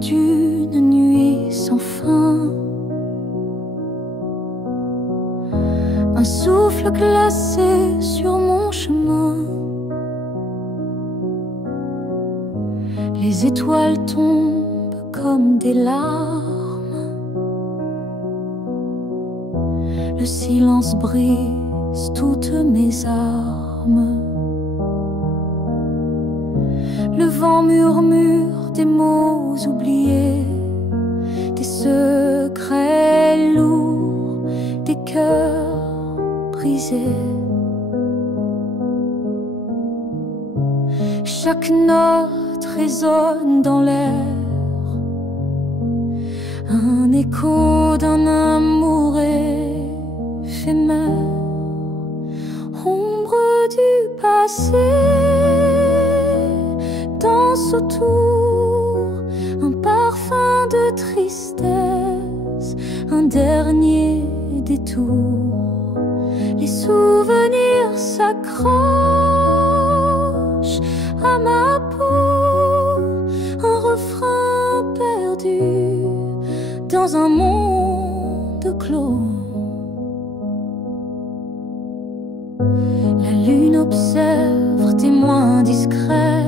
d'une nuit sans fin. Un souffle glacé sur mon chemin. Les étoiles tombent comme des larmes. Le silence brise toutes mes armes. Le vent murmure des mots oubliés, des secrets lourds, des cœurs brisés. Chaque note résonne dans l'air, un écho d'un amour éphémère, ombre du passé. Danse autour un parfum de tristesse, un dernier détour. Les souvenirs s'accrochent à ma peau, un refrain perdu dans un monde clos. La lune observe, témoin discret,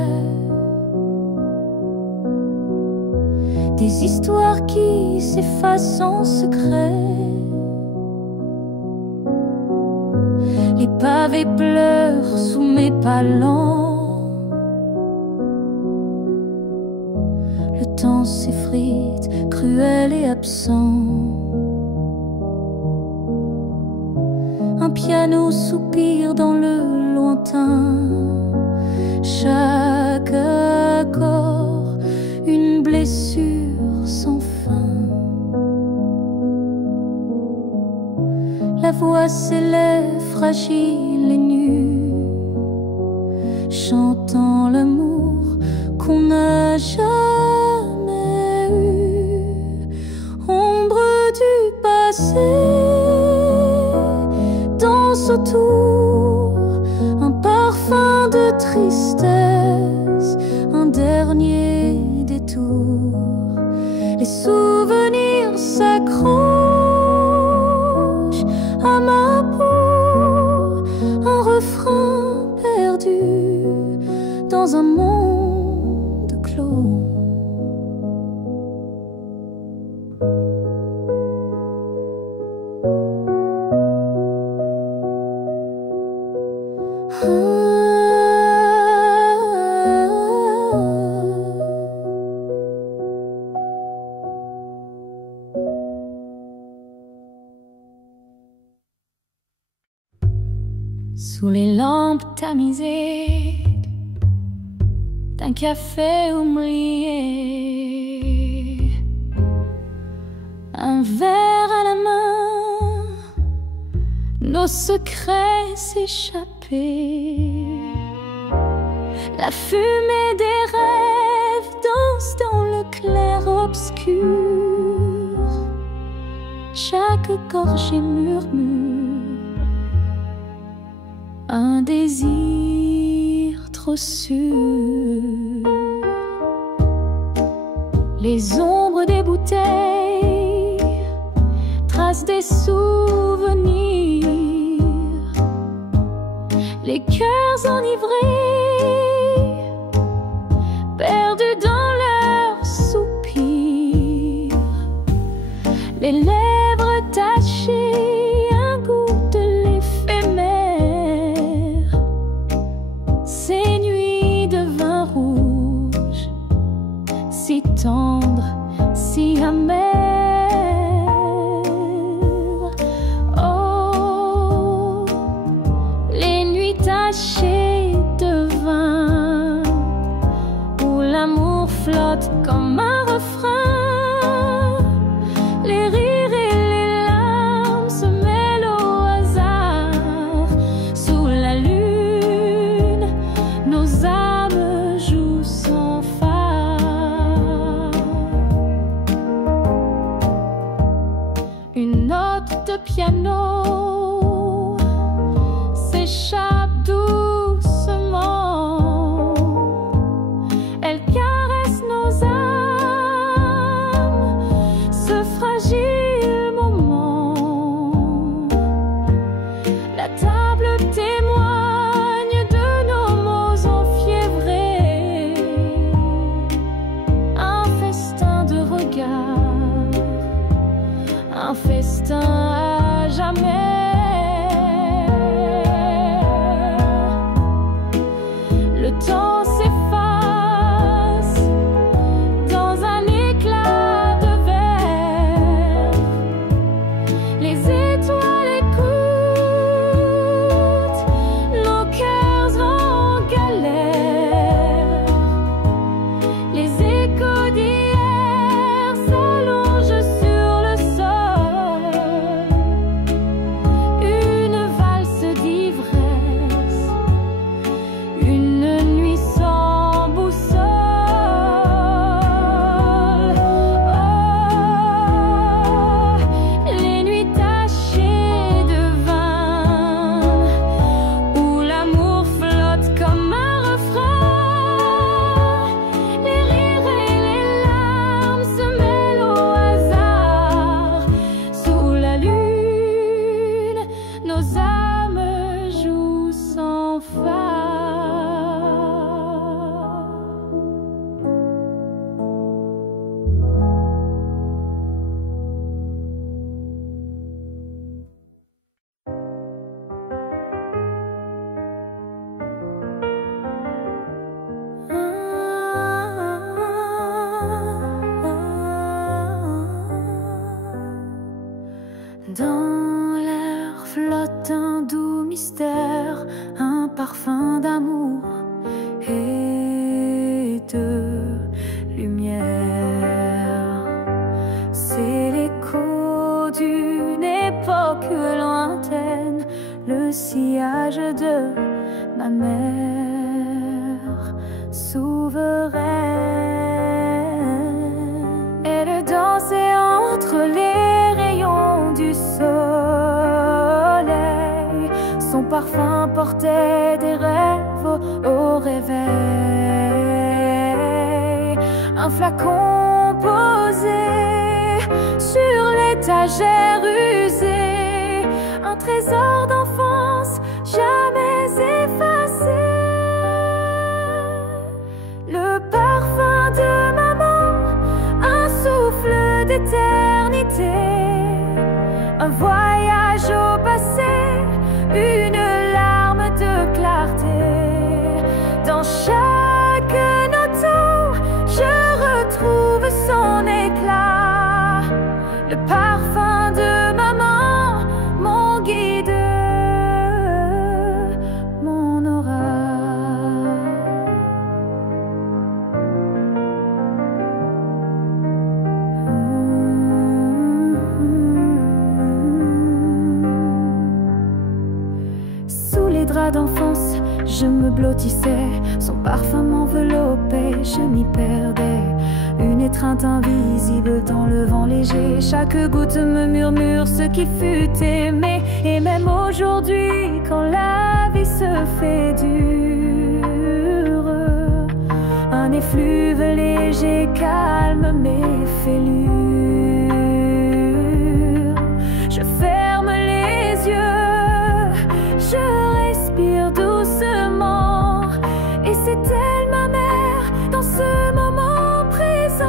des histoires qui s'effacent en secret. Les pavés pleurent sous mes pas lents. Le temps s'effrite, cruel et absent. Un piano soupire dans le lointain. Chaque accord, une blessure sans fin. La voix s'élève fragile et nue, chantant l'amour qu'on n'a jamais eu. Ombre du passé, danse autour un parfum de tristesse, un dernier détour. Les souvenirs s'accrochent à ma peau, un refrain perdu dans un monde clos. Sous les lampes tamisées d'un café oublié, un verre à la main, nos secrets s'échappaient. La fumée des rêves danse dans le clair-obscur. Chaque gorgée murmure un désir trop sûr. Les ombres des bouteilles tracent des souvenirs. Les cœurs enivrés, perdus dans leurs soupirs. Les lèvres tachées, un goût de l'éphémère. Ces nuits de vin rouge, si tendres, si amères. Oh, les nuits tachées de vin, où l'amour flotte comme un refrain. Les rires et les larmes se mêlent au hasard. Sous la lune, nos âmes jouent sans phare. Une note de piano s'échappe doucement. Elle caresse nos âmes car un festin à jamais. Le temps s'efface dans un éclat de verre. Les étoiles écoutent, nos cœurs en galère. Les échos d'hier s'allongent sur le sol. Une valse d'ivresse, une nuit sans boussole. Oh, les nuits tachées de vin, où l'amour flotte comme un refrain. Les rires et les larmes se mêlent au hasard. Sous la lune, nos âmes jouent sans phare. Dans l'air flotte un doux mystère, un parfum d'amour et de lumière. C'est l'écho d'une époque lointaine, le sillage de ma mère souveraine. Elle dansait entre les rayons du soleil. Son parfum portait des rêves au réveil. Un flacon posé sur l'étagère usée, un trésor d'enfance jamais effacé. Le parfum de maman, un souffle d'éternité, un voyage au passé, une larme de clarté. Dans chaque auto, je retrouve son éclat. Le parfum de maman, mon guide, mon aura. Sous les draps d'enfance, je me blottissais, son parfum m'enveloppait, je m'y perdais. Une étreinte invisible dans le vent léger, chaque goutte me murmure ce qui fut aimé. Et même aujourd'hui, quand la vie se fait dure, un effluve léger calme mes fêlures. Je ferme les yeux, je respire doucement, et c'est elle ma mère dans ce moment présent.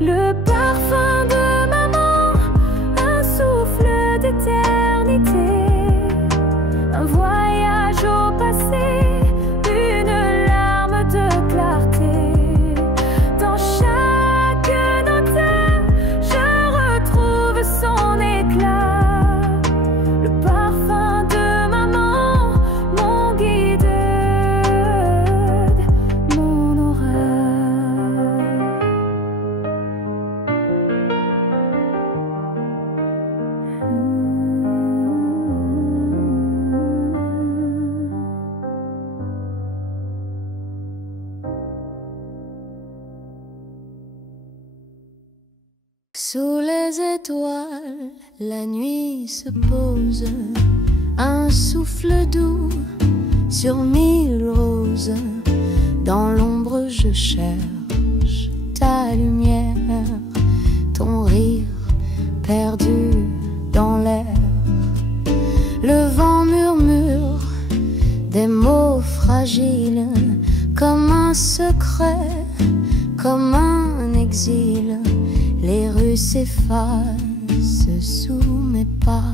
Le parfum de maman, un souffle d'éternité, un voyage au passé, une larme de clarté. Dans chaque note, je retrouve son éclat. Le parfum de maman, mon guide, mon aura. Sous les étoiles, la nuit se pose, un souffle doux sur 1000 roses. Dans l'ombre je cherche ta lumière, ton rire perdu dans l'air. Le vent murmure des mots fragiles comme un secret, comme un exil. Les rues s'effacent sous mes pas,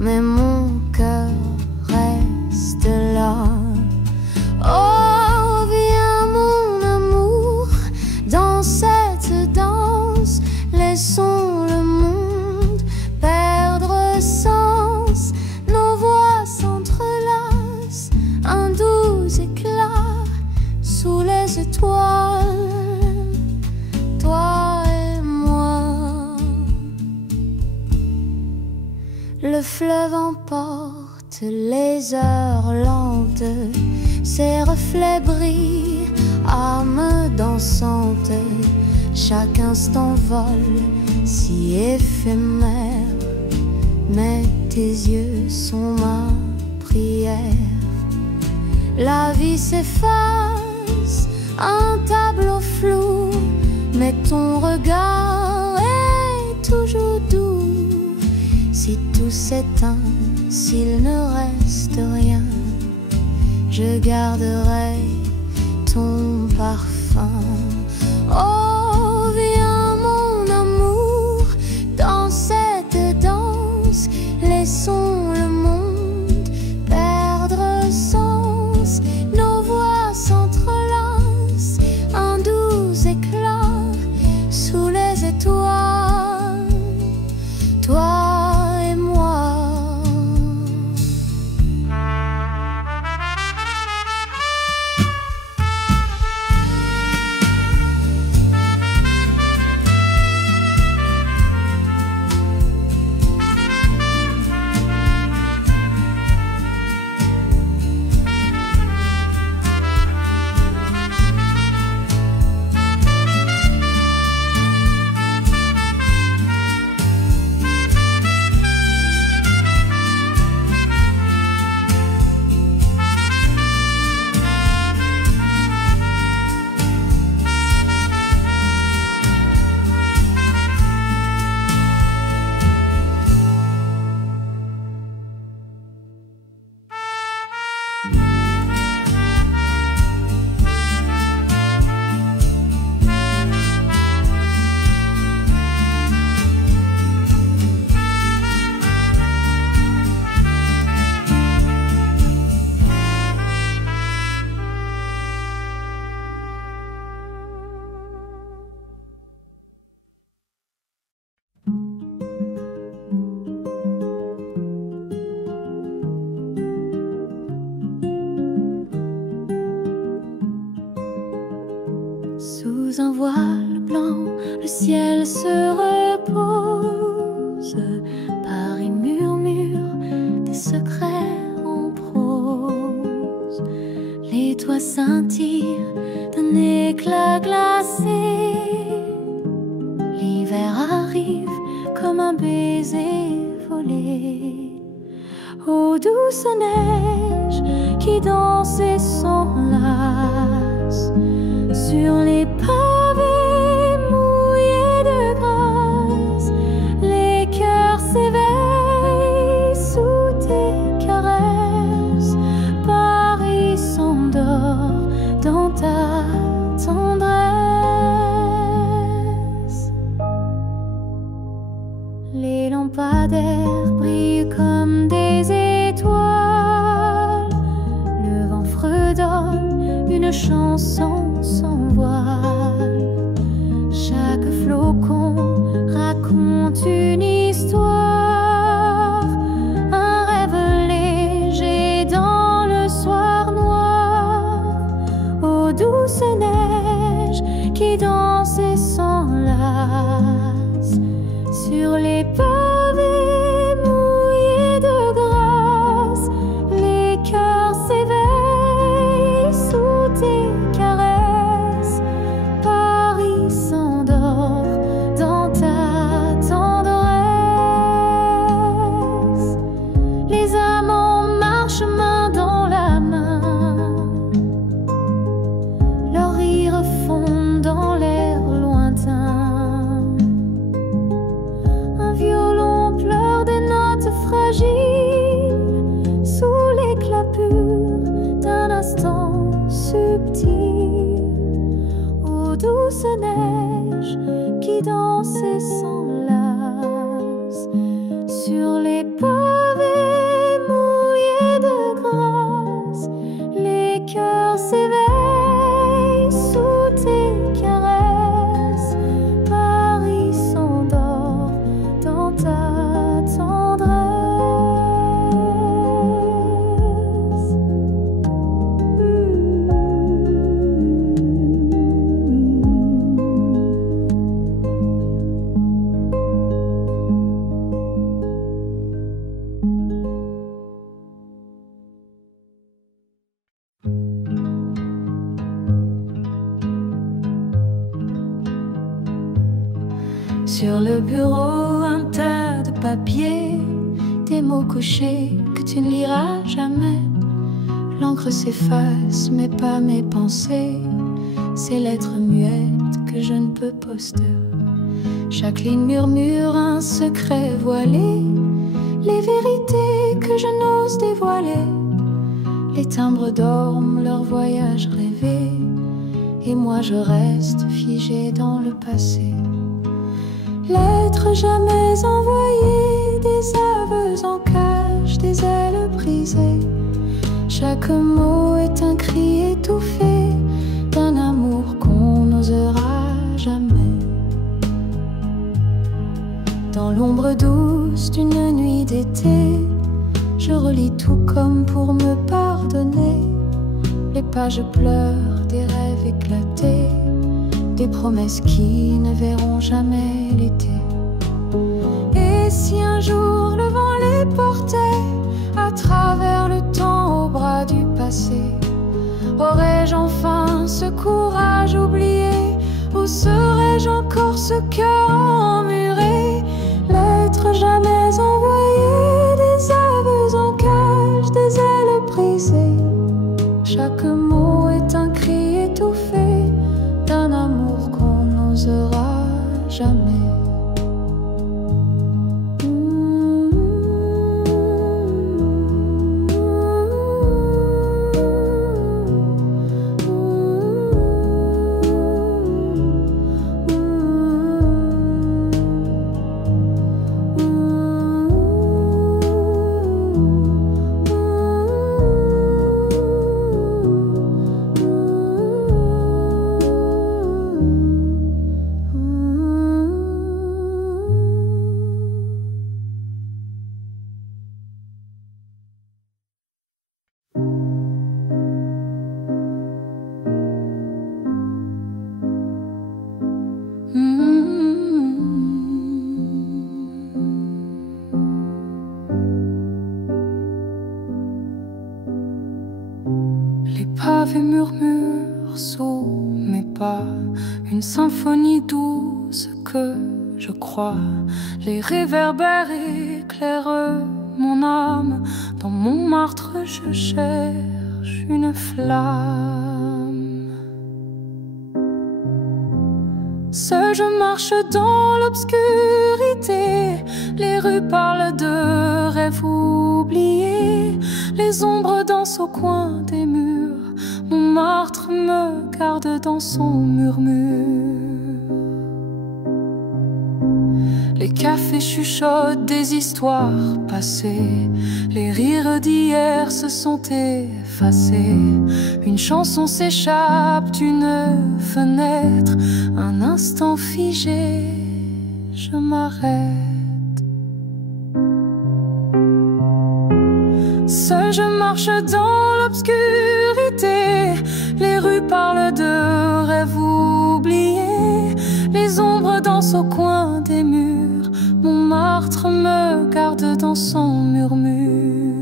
mais mon cœur reste là. Oh, viens mon amour, dans cette danse, laissons le monde perdre sens. Nos voix s'entrelacent, un doux éclat sous les étoiles, toi et moi. Le fleuve emporte les heures lentes, ses reflets brillent, âme dansante. Chaque instant vole, si éphémère, mais tes yeux sont ma prière. La vie s'efface, un tableau flou, mais ton regard est toujours doux. Si tout s'éteint, s'il ne reste rien, je garderai ton parfum. Oh, viens mon amour, dans cette danse, laissons le monde perdre sens. Nos voix s'entrelacent, un doux éclat sous les étoiles, toi et moi. Sous un voile blanc, le ciel se repose. Paris murmure des secrets en prose. Les toits scintillent d'un éclat glacé. L'hiver arrive comme un baiser volé. Ô douce neige qui danse et s'enlace sur les pavés mouillés de grâce. Les cœurs s'éveillent sous tes caresses. Paris s'endort dans ta tendresse. Les lampadaires brillent comme des étoiles. Le vent fredonne une chanson sans voile. Chaque flocon raconte une histoire, un rêve léger dans le soir noir. Ô douce neige qui danse et s'enlace sur les pavés mouillés de grâce. Les cœurs s'éveillent sous tes caresses. Paris s'endort dans ta tendresse. Les amants marchent main dans la main. Leurs rires fondent dans l'air lointain. Un violon douce neige qui danse et s'enlace sur les pavés mouillés de grâce. Les cœurs s'éveillent sous tes caresses. Paris s'endort dans ta tendresse. Sur le bureau, un tas de papiers, des mots couchés que tu ne liras jamais. L'encre s'efface, mais pas mes pensées, ces lettres muettes que je ne peux poster. Chaque ligne murmure un secret voilé, les vérités que je n'ose dévoiler. Les timbres dorment leur voyage rêvé, et moi je reste figé dans le passé. Lettres jamais envoyées, des aveux en cage, des ailes brisées. Chaque mot est un cri étouffé d'un amour qu'on n'osera jamais. Dans l'ombre douce d'une nuit d'été, je relis tout comme pour me pardonner. Les pages pleurent des rêves éclatés, des promesses qui ne verront jamais l'été. Et si un jour le vent les portait à travers le temps au bras du passé, aurais-je enfin ce courage oublié, ou serais-je encore ce cœur emmuré? Lettres jamais envoyées, des aveux en cage, des ailes brisées. Chaque mot est un cri étouffé d'un amour qu'on n'osera jamais. Les pavés murmurent sous mes pas une symphonie douce que je crois. Les réverbères éclairent mon âme. Dans Montmartre je cherche une flamme. Seul je marche dans l'obscurité. Les rues parlent de rêves oubliés. Les ombres dansent au coin des murs. Montmartre me garde dans son murmure. Les cafés chuchotent des histoires passées. Les rires d'hier se sont effacés. Une chanson s'échappe d'une fenêtre. Un instant figé, je m'arrête. Seul je marche dans l'obscurité. Les rues parlent de rêves oubliés. Les ombres dansent au coin des murs. Montmartre me garde dans son murmure.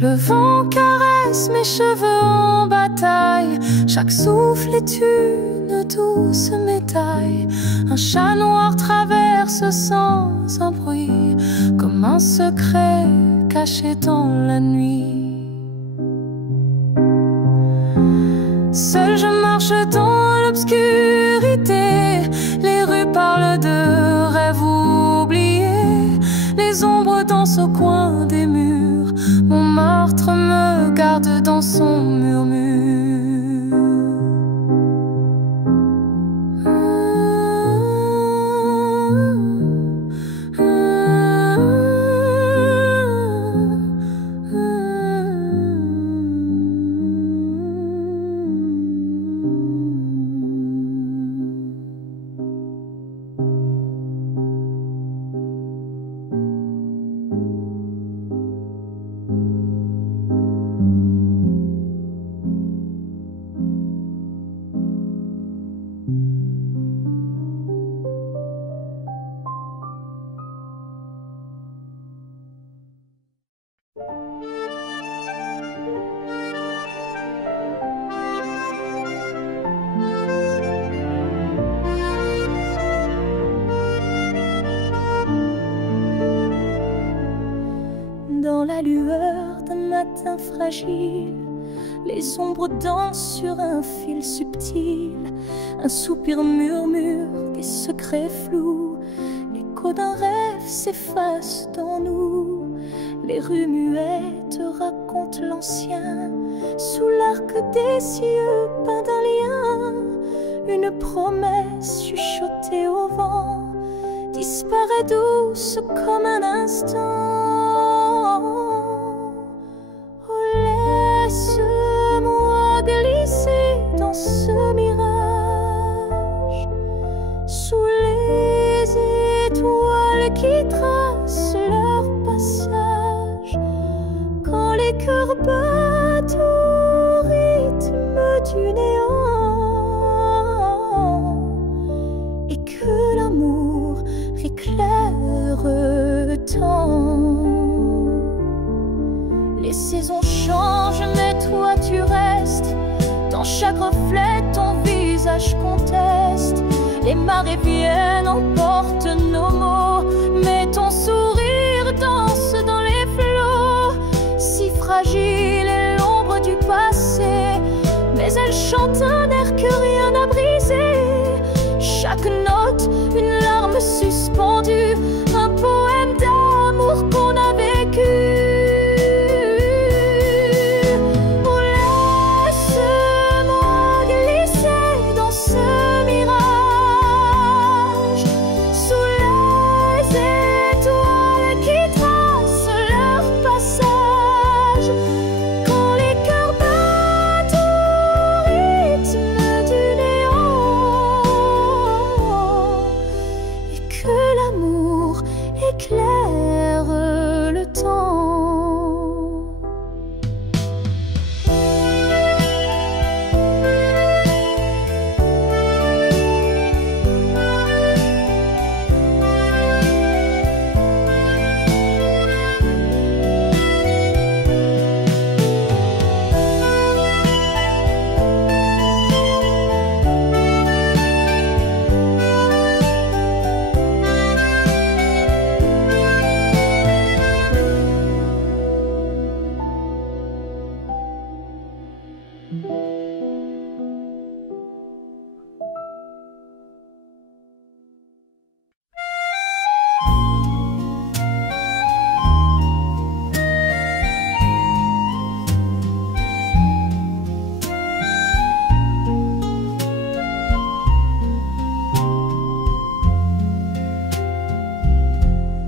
Le vent caresse mes cheveux en bataille. Chaque souffle est une douce médaille. Un chat noir traverse sans un bruit, comme un secret caché dans la nuit. Seul je marche dans l'obscurité. Les rues parlent de rêves oubliés. Les ombres dansent au coin des murs. Montmartre me garde dans son murmure. matin fragile. Les ombres dansent sur un fil subtil. Un soupir murmure des secrets flous. L'écho d'un rêve s'efface dans nous. Les rues muettes racontent l'ancien. Sous l'arc des cieux peint d'un lien, une promesse chuchotée au vent disparaît douce comme un instant. Oh, laisse-moi glisser dans ce mirage, sous les étoiles qui tracent leur passage. Quand les cœurs battent au rythme du néant, et que l'amour éclaire le temps. Les saisons changent, mais toi tu restes. Dans chaque reflet, ton visage conteste. Les marées viennent, emportent nos mots, mais ton sourire danse dans les flots. Si fragile est l'ombre du passé, mais elle chante un air que rien n'a brisé. Chaque note, une larme suspendue, un poème d'amour qu'on a vécu. Oh, laisse-moi glisser dans ce mirage, sous les étoiles qui tracent leur passage. Quand les cœurs battent au rythme du néant, et que l'amour éclaire le temps.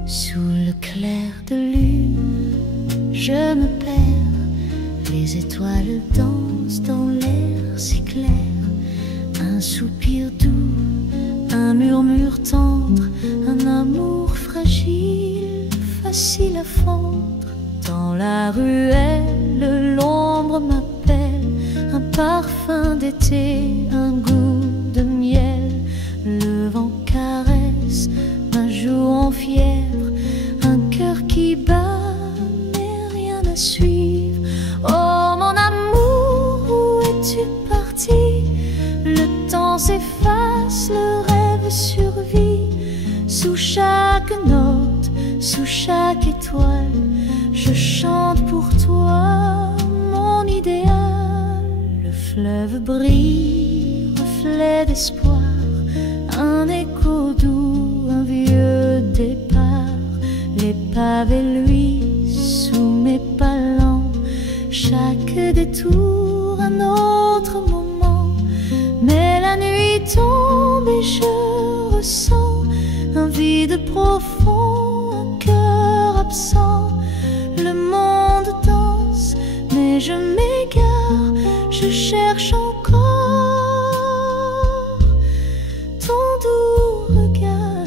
Sous le clair de lune, je me perds. Les étoiles dansent dans l'air si clair. Un soupir doux, un murmure tendre, un amour fragile, facile à fendre. Dans la ruelle, l'ombre m'appelle. Un parfum d'été, un goût de miel. Le vent caresse ma joue en fièvre, un cœur qui bat, mais rien à suivre. Oh mon amour, où es-tu parti? Le temps s'efface, le rêve survit. Sous chaque note, sous chaque étoile, je chante pour toi mon idéal. Le fleuve brille, reflet d'espoir, un écho doux, un vieux départ. Les pavés luisent sous mes pas lents. Chaque détour, un autre moment. Mais la nuit tombe et je ressens un vide profond, un cœur absent. Le monde danse, mais je m'égare, je cherche encore ton doux regard.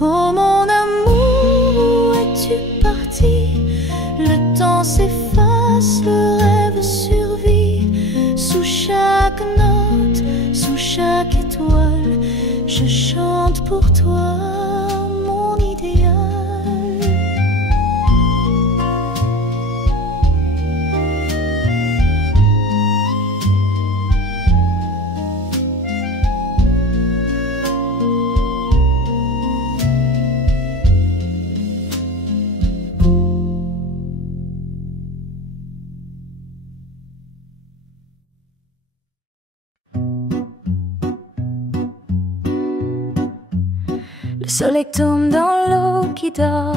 Oh mon amour, où es-tu parti? Le temps s'efface, le rêve survit. Sous chaque note, sous chaque étoile, je chante pour toi mon idéal. Le soleil tombe dans l'eau qui dort,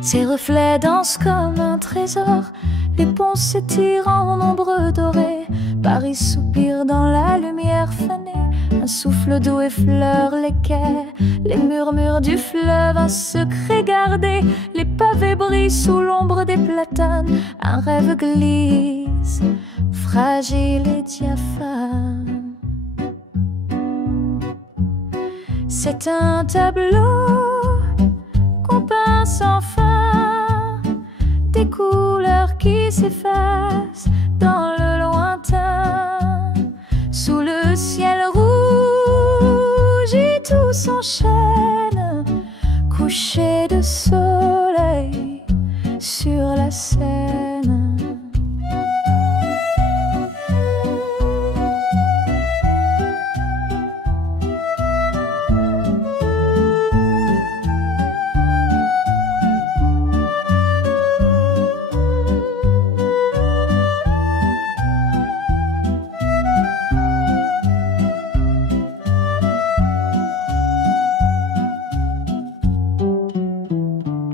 ses reflets dansent comme un trésor. Les ponts s'étirent en ombre dorée, Paris soupire dans la lumière fanée. Un souffle d'eau effleure les quais, les murmures du fleuve, un secret gardé. Les pavés brillent sous l'ombre des platanes, un rêve glisse, fragile et diaphane. C'est un tableau qu'on peint sans fin, des couleurs qui s'effacent dans le lointain. Sous le ciel rouge et tout s'enchaîne, coucher de soleil sur la Seine.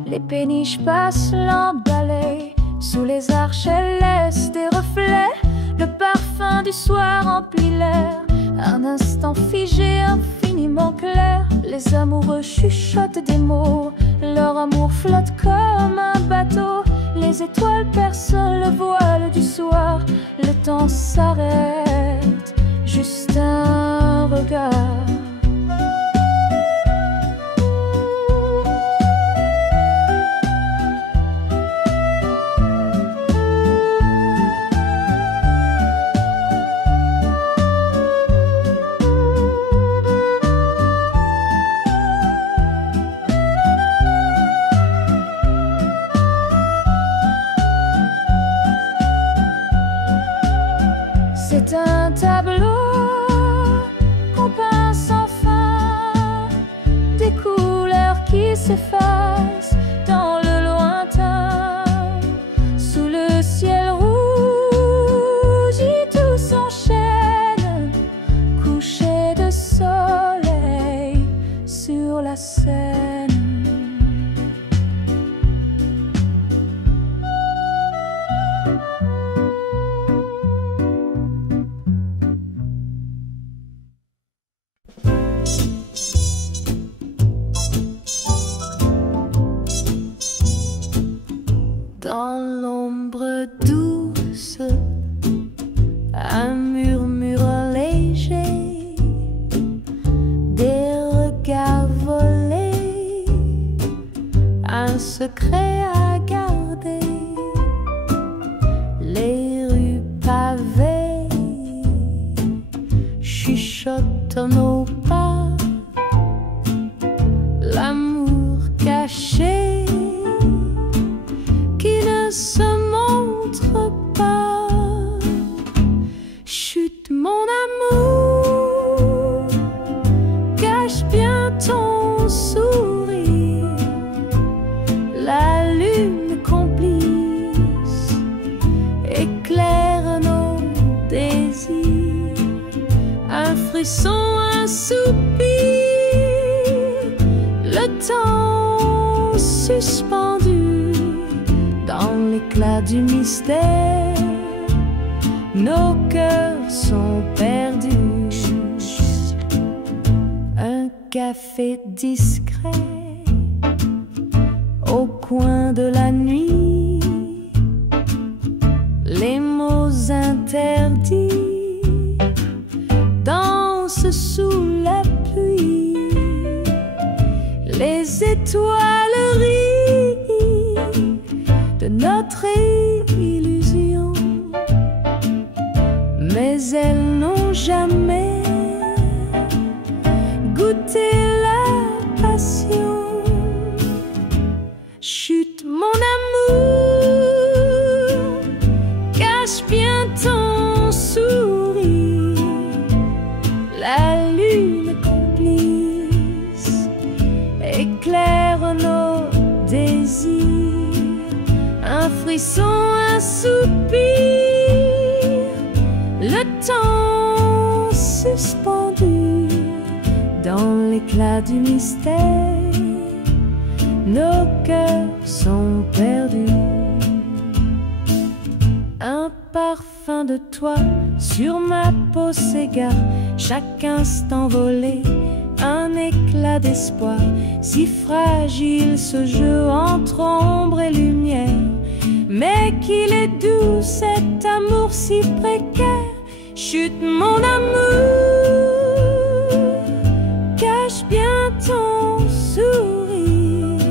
Les péniches passent l'emballé, sous les arches elles laissent des reflets. Le parfum du soir emplit l'air, un instant figé, infiniment clair. Les amoureux chuchotent des mots, leur amour flotte comme un bateau. Les étoiles percent le voile du soir, le temps s'arrête, juste un regard. C'est un tableau qu'on peint sans fin, des couleurs qui s'effacent dans le lointain. Sous le ciel rouge et tout s'enchaîne, coucher de soleil sur la Seine. Dans l'ombre douce, un murmure léger, des regards volés, un secret à garder. Les rues pavées chuchotent nos pas, l'amour caché ne se montre pas. Chut, mon amour, cache bien ton sourire. La lune complice éclaire nos désirs. Un frisson, un soupir, le temps suspendu dans l'éclat du mystère, nos cœurs sont perdus. Un café discret au coin de la nuit, les mots interdits dansent sous la pluie. Les étoiles rient de notre illusion, mais elles n'ont jamais goûté la passion. Chut, mon amour, cache bien ton sourire. La lune complice éclaire nos désirs. Un frisson, un soupir, le temps suspendu dans l'éclat du mystère. nos cœurs sont perdus. Un parfum de toi sur ma peau s'égare, chaque instant volé, un éclat d'espoir. Si fragile ce jeu entre ombre et lumière, mais qu'il est doux cet amour si précaire. Chut mon amour, cache bien ton sourire,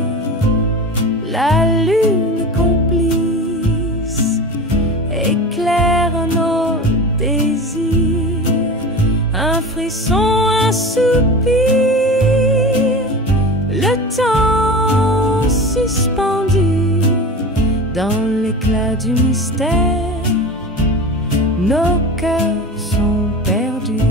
la lune complice éclaire nos désirs. Un frisson, un soupir, le temps suspendu dans l'éclat du mystère. Nos cœurs sont perdus.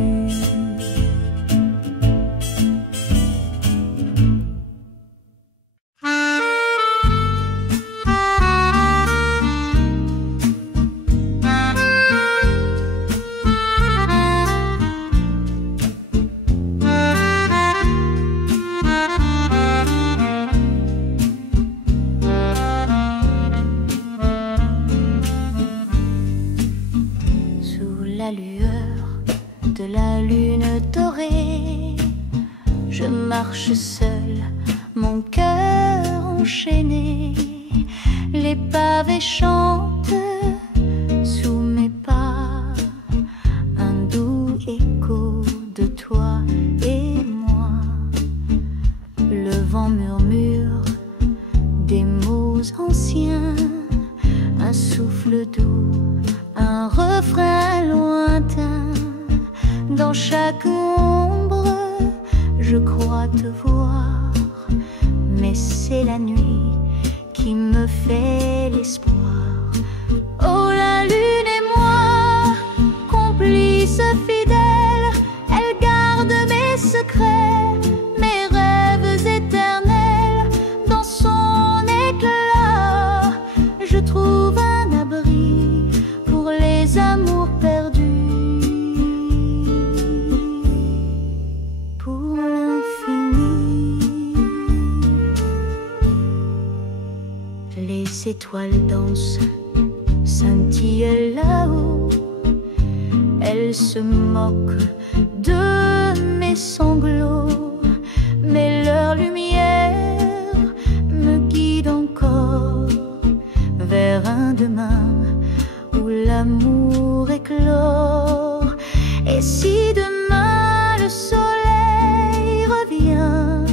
La lueur de la lune dorée, je marche seule, mon cœur enchaîné. Les pavés chantent sous mes pas, un doux écho de toi et moi. Le vent murmure des mots anciens, un souffle doux, un refrain lointain. Dans chaque ombre, je crois te voir, mais c'est la nuit qui me fait l'espoir. Oh, la lune et moi, complices fidèles, elle garde mes secrets, mes rêves éternels. Dans son éclat, je trouve un abri pour les amours perdus. Pour l'infini, les étoiles dansent, scintillent là-haut. Elles se moquent de mes sanglots, mais leur lumière me guide encore vers un demain où l'amour éclore. Et si demain le soleil revient,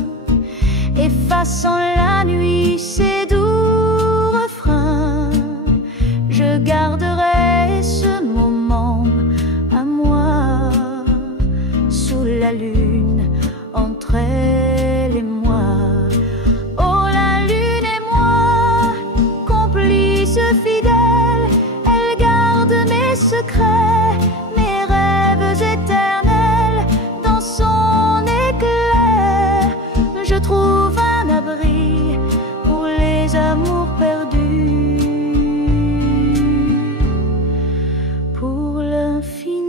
effaçant la nuit ses doux refrains, je garderai ce moment à moi, sous la lune, entre elle et moi. Oh, la lune et moi, complices fidèles, elle garde mes secrets, mes rêves éternels. Dans son éclair, je trouve un abri pour les amours perdus. Pour l'infini.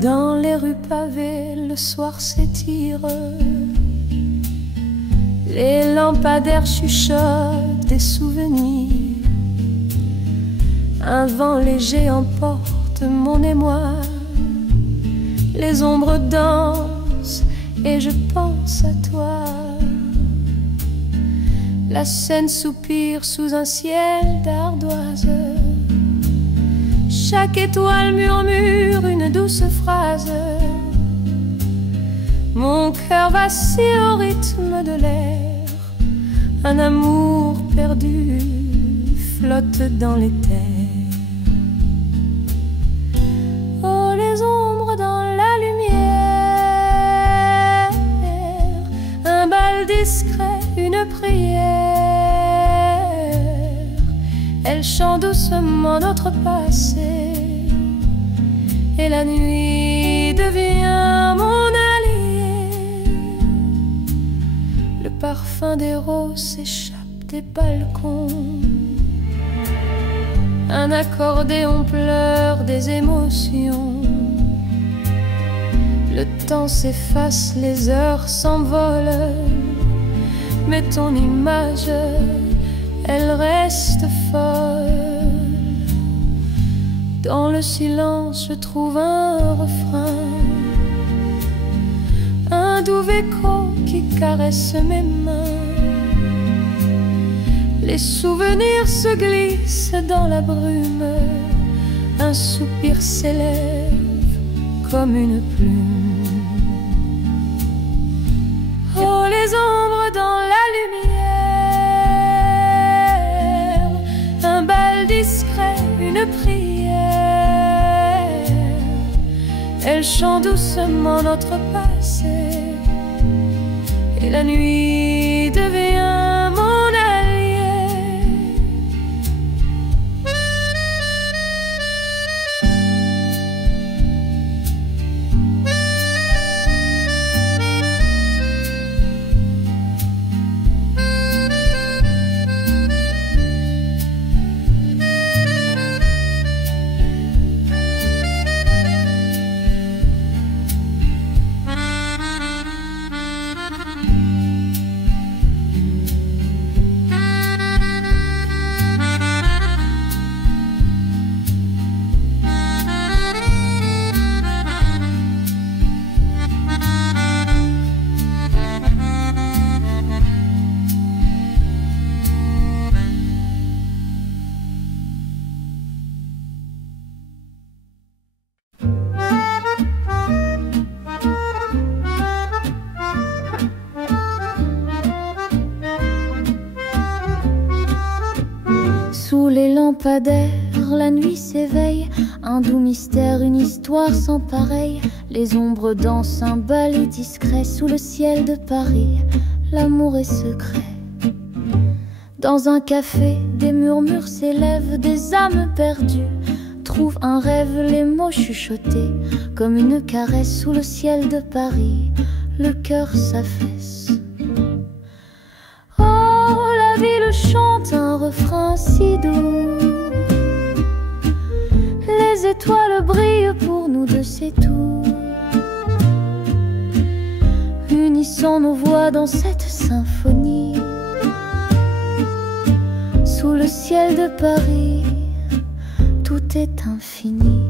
Dans les rues pavées, le soir s'étire, les lampadaires chuchotent des souvenirs. Un vent léger emporte mon émoi, les ombres dansent et je pense à toi. La Seine soupire sous un ciel d'ardoise, chaque étoile murmure une douce phrase. Mon cœur vacille au rythme de l'air, un amour perdu flotte dans les terres. discret, une prière. Elle chante doucement notre passé, et la nuit devient mon allié. Le parfum des roses s'échappe des balcons. Un accordéon pleure des émotions. Le temps s'efface, les heures s'envolent, mais ton image, elle reste folle. Dans le silence, je trouve un refrain, un doux écho qui caresse mes mains. Les souvenirs se glissent dans la brume, un soupir s'élève comme une plume. Oh, les ombres dans la lumière, un bal discret, une prière. Elle chante doucement notre passé, et la nuit devient mon allié. Sous les lampadaires, la nuit s'éveille, un doux mystère, une histoire sans pareil. Les ombres dansent un ballet discret sous le ciel de Paris. L'amour est secret. Dans un café, des murmures s'élèvent, des âmes perdues trouvent un rêve, les mots chuchotés comme une caresse sous le ciel de Paris. Le cœur s'affaisse. Oh, la ville chante un refrain si doux. Les étoiles brillent pour nous deux, c'est tout. Unissons nos voix dans cette symphonie. Sous le ciel de Paris, tout est infini.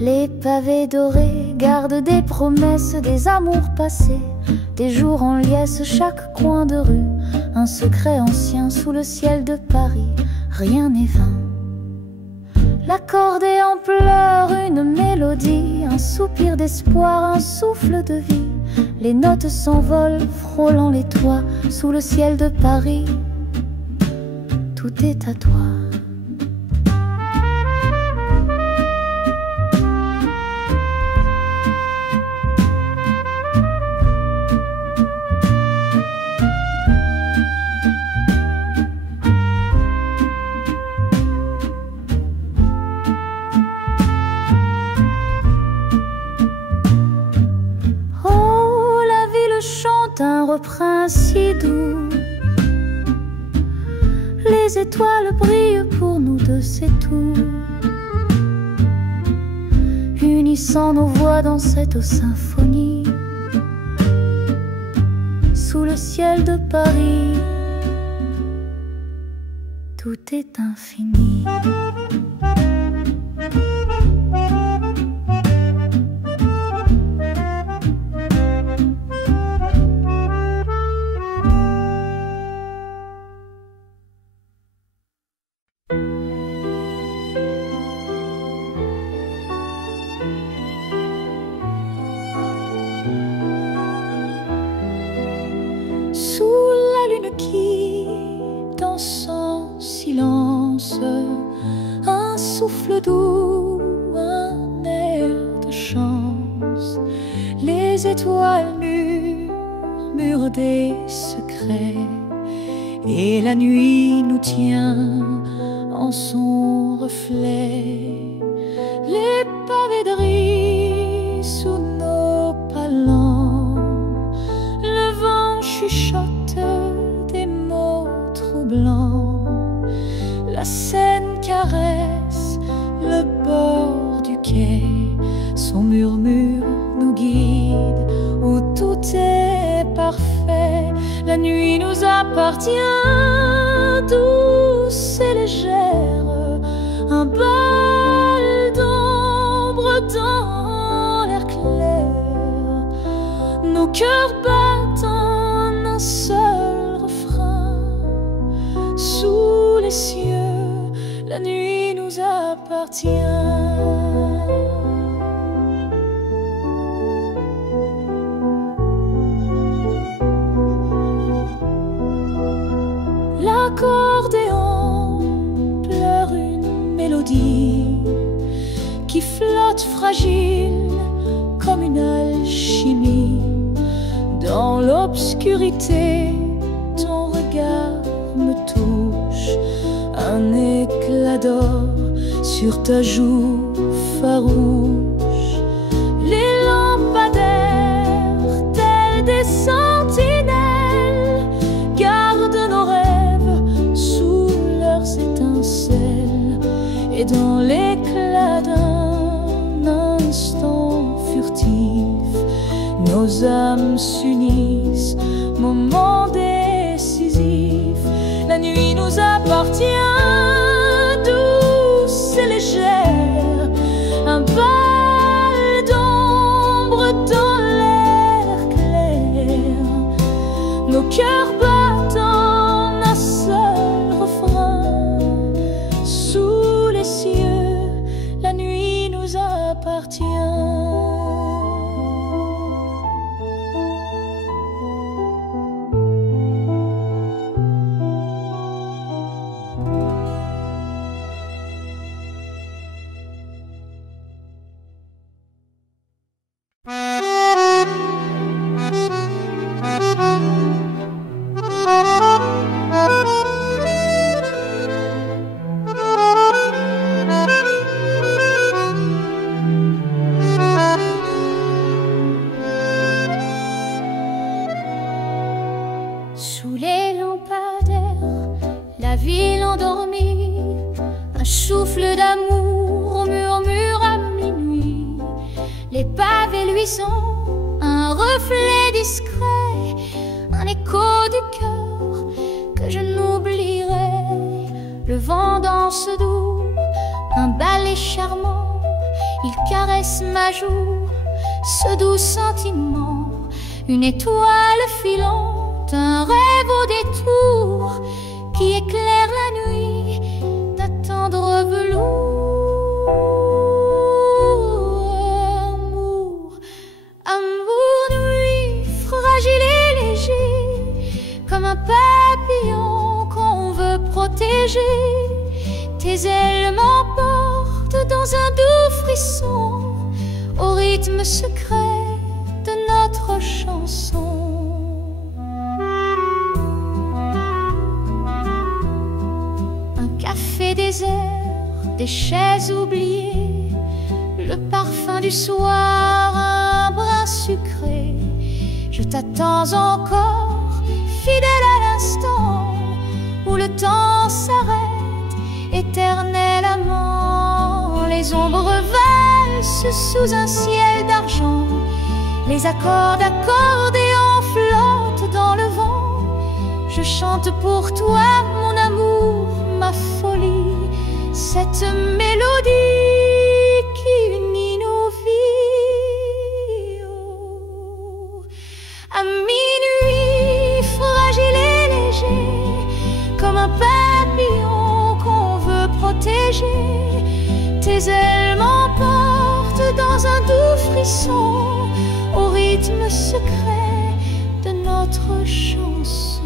Les pavés dorés gardent des promesses, des amours passés, des jours en liesse, chaque coin de rue, un secret ancien sous le ciel de Paris. Rien n'est vain. L'accordéon pleure une mélodie, un soupir d'espoir, un souffle de vie. Les notes s'envolent, frôlant les toits, sous le ciel de Paris. Tout est à toi. Un refrain si doux. Les étoiles brillent pour nous deux, c'est tout. Unissant nos voix dans cette symphonie. Sous le ciel de Paris, tout est infini. Qui danse en silence, un souffle doux, un air de chance. Les étoiles murmurent des secrets, et la nuit nous tient en son reflet. Les pavés de riz sous nos palans, le vent chuchote des mots troublants. La Seine caresse le bord du quai, son murmure nous guide où tout est parfait. La nuit nous appartient, douce et légère, un bal d'ombre dans l'air clair. Nos cœurs battent en un seul refrain. Sous les cieux, la nuit nous appartient. L'accordéon pleure une mélodie qui flotte fragile comme une alchimie. Dans l'obscurité, ton regard me touche, un éclat d'or sur ta joue farouche. Les lampadaires, tels des sentinelles, gardent nos rêves sous leurs étincelles. Et dans l'éclat d'un instant furtif, nos âmes s'unissent, moment décisif. La nuit nous appartient, douce et légère, un bal d'ombre dans l'air clair. Nos cœurs battent en un seul refrain. Sous les cieux, la nuit nous appartient. Sous les lampadaires, la ville endormie, un souffle d'amour murmure à minuit. Les pavés luisants, un reflet discret, un écho du cœur que je n'oublierai. Le vent danse doux, un ballet charmant, il caresse ma joue, ce doux sentiment, une étoile filante, un rêve au détour qui éclaire la nuit d'un tendre velours. Amour, nuit, fragile et léger, comme un papillon qu'on veut protéger. Tes ailes m'emportent dans un doux frisson, au rythme secret de notre chanson. Café désert, des chaises oubliées, le parfum du soir, un brin sucré. Je t'attends encore, fidèle à l'instant où le temps s'arrête, éternel amant. Les ombres valsent sous un ciel d'argent, les accords d'accordéon flottent dans le vent. Je chante pour toi, mon amour, ma folie, cette mélodie qui unit nos vies. Oh. À minuit, fragile et léger, comme un papillon qu'on veut protéger. Tes ailes m'emportent dans un doux frisson, au rythme secret de notre chanson.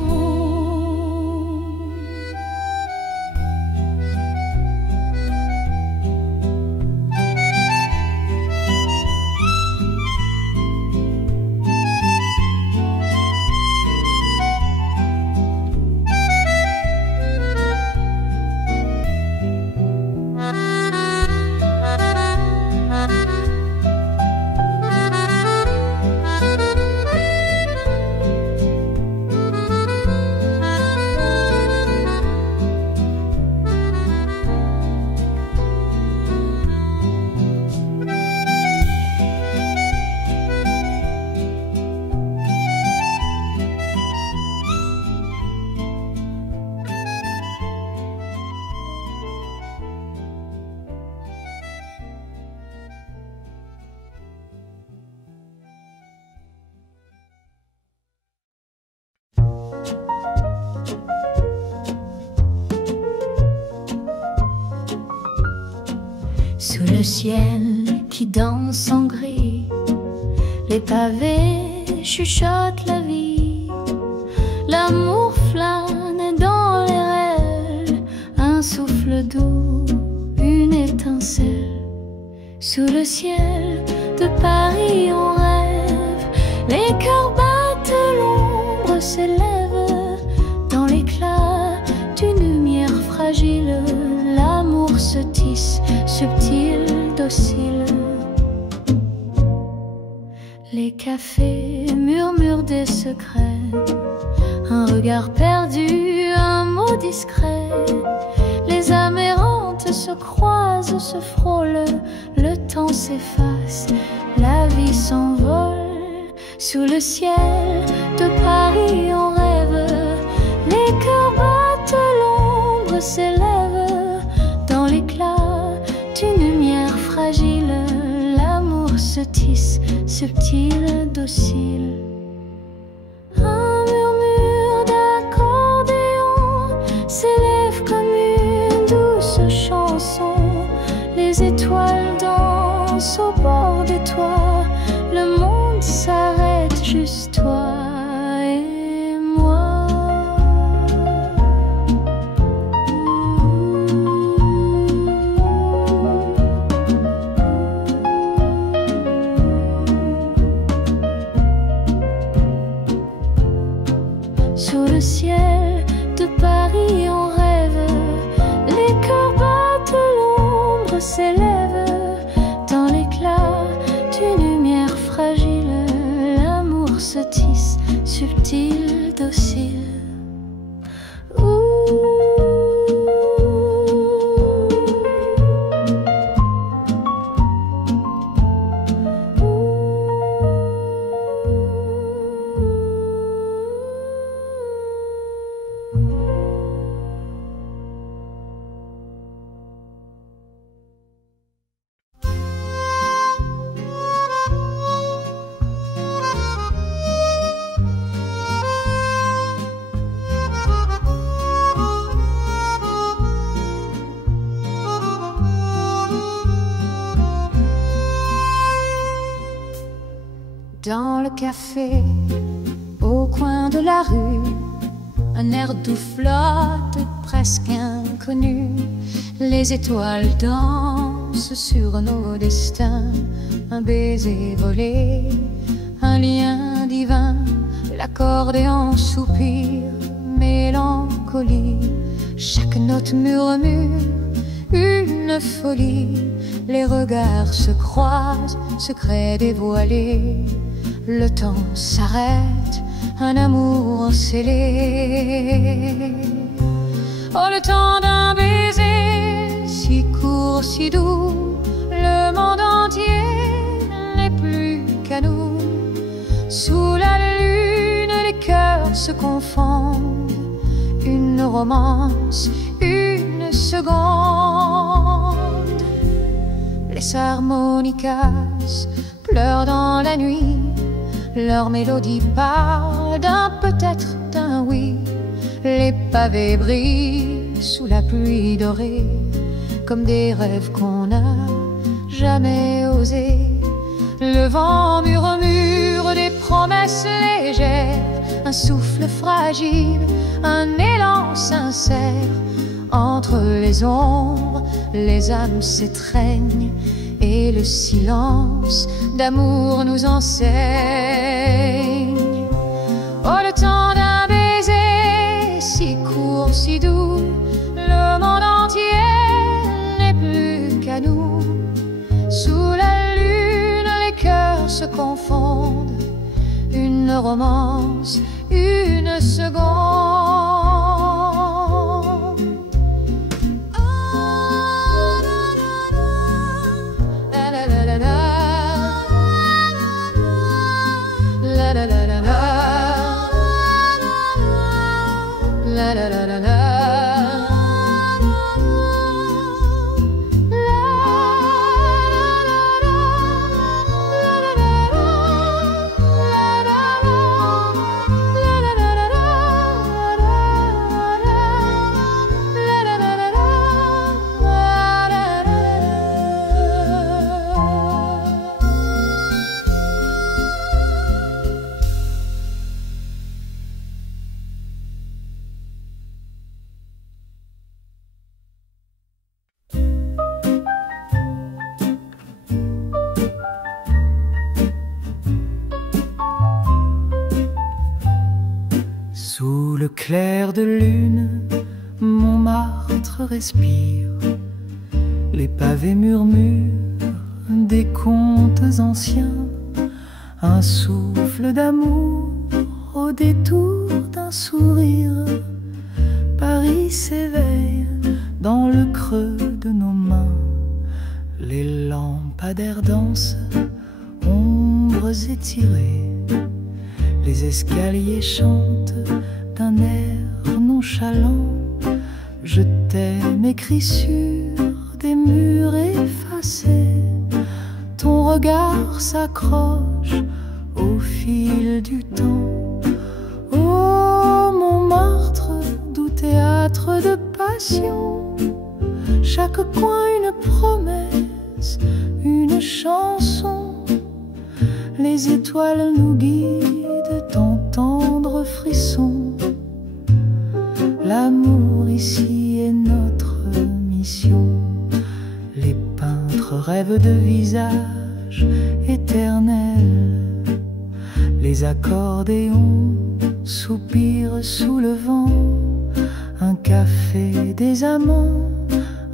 Sous le ciel qui danse en gris, les pavés chuchotent la vie. L'amour flâne dans les rêves, un souffle doux, une étincelle. Sous le ciel de Paris on rêve, les cœurs battent, l'ombre s'élève. Dans l'éclat d'une lumière fragile, l'amour se tisse, subtil, docile. Les cafés murmurent des secrets, un regard perdu, un mot discret. Les âmes errantes se croisent, se frôlent, le temps s'efface, la vie s'envole. Sous le ciel de Paris on rêve, les cœurs battent, l'ombre s'élève. Dans l'éclat d'une lumière fragile, l'amour se tisse, subtil, docile. Un murmure d'accordéon s'élève comme une douce chanson. Les étoiles dansent au bord des toits, le monde s'arrête, juste toi et moi. Sous le ciel de Paris on rêve, les cœurs battent, l'ombre s'élève. Dans l'éclat d'une lumière fragile, l'amour se tisse, subtil, docile. Dans le café, au coin de la rue, un air doux flotte, presque inconnu. Les étoiles dansent sur nos destins, un baiser volé, un lien divin. L'accordéon soupire, mélancolie, chaque note murmure une folie. Les regards se croisent, secrets dévoilés. Le temps s'arrête, un amour scellé. Oh, le temps d'un baiser, si court, si doux, le monde entier n'est plus qu'à nous. Sous la lune, les cœurs se confondent, une romance, une seconde. Les harmonicas pleurent dans la nuit, leur mélodie parle d'un peut-être, d'un oui. Les pavés brillent sous la pluie dorée, comme des rêves qu'on n'a jamais osés. Le vent murmure des promesses légères, un souffle fragile, un élan sincère. Entre les ombres, les âmes s'étreignent, et le silence d'amour nous enseigne. Oh, le temps d'un baiser, si court, si doux, le monde entier n'est plus qu'à nous. Sous la lune, les cœurs se confondent, une romance, une seconde. clair de lune, Montmartre respire. Les pavés murmurent des contes anciens, un souffle d'amour au détour d'un sourire. Paris s'éveille dans le creux de nos mains. Les lampadaires dansent, ombres étirées. Les escaliers chantent d'un air nonchalant. Je t'aime écrit sur des murs effacés. Ton regard s'accroche au fil du temps. Oh Montmartre, doux théâtre de passion. Chaque coin une promesse, une chanson. Les étoiles nous guident en tendre frisson. L'amour ici est notre mission. Les peintres rêvent de visages éternels. Les accordéons soupirent sous le vent. Un café des amants,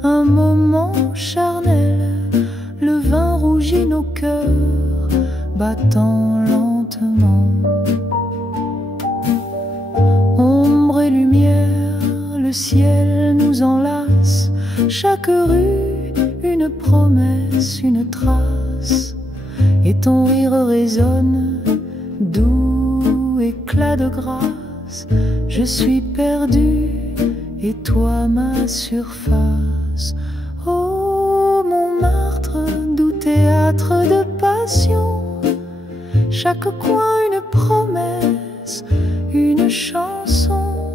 un moment charnel. Le vin rougit nos cœurs, battant lentement. Ombre et lumière, le ciel nous enlace. Chaque rue, une promesse, une trace. Et ton rire résonne, doux éclat de grâce. Je suis perdu et toi ma surface. Oh Montmartre, doux théâtre de passion. Chaque coin une promesse, une chanson.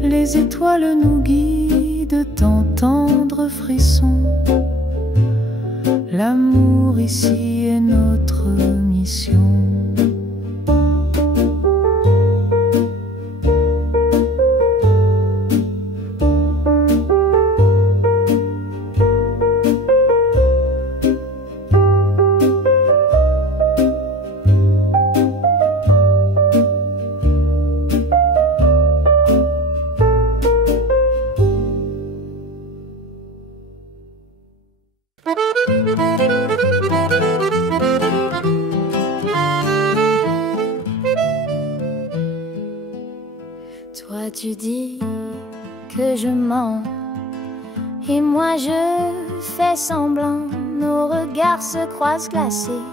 Les étoiles nous guident en tendre frisson. L'amour ici est notre mission. Toi tu dis que je mens et moi je fais semblant. Nos regards se croisent glacés,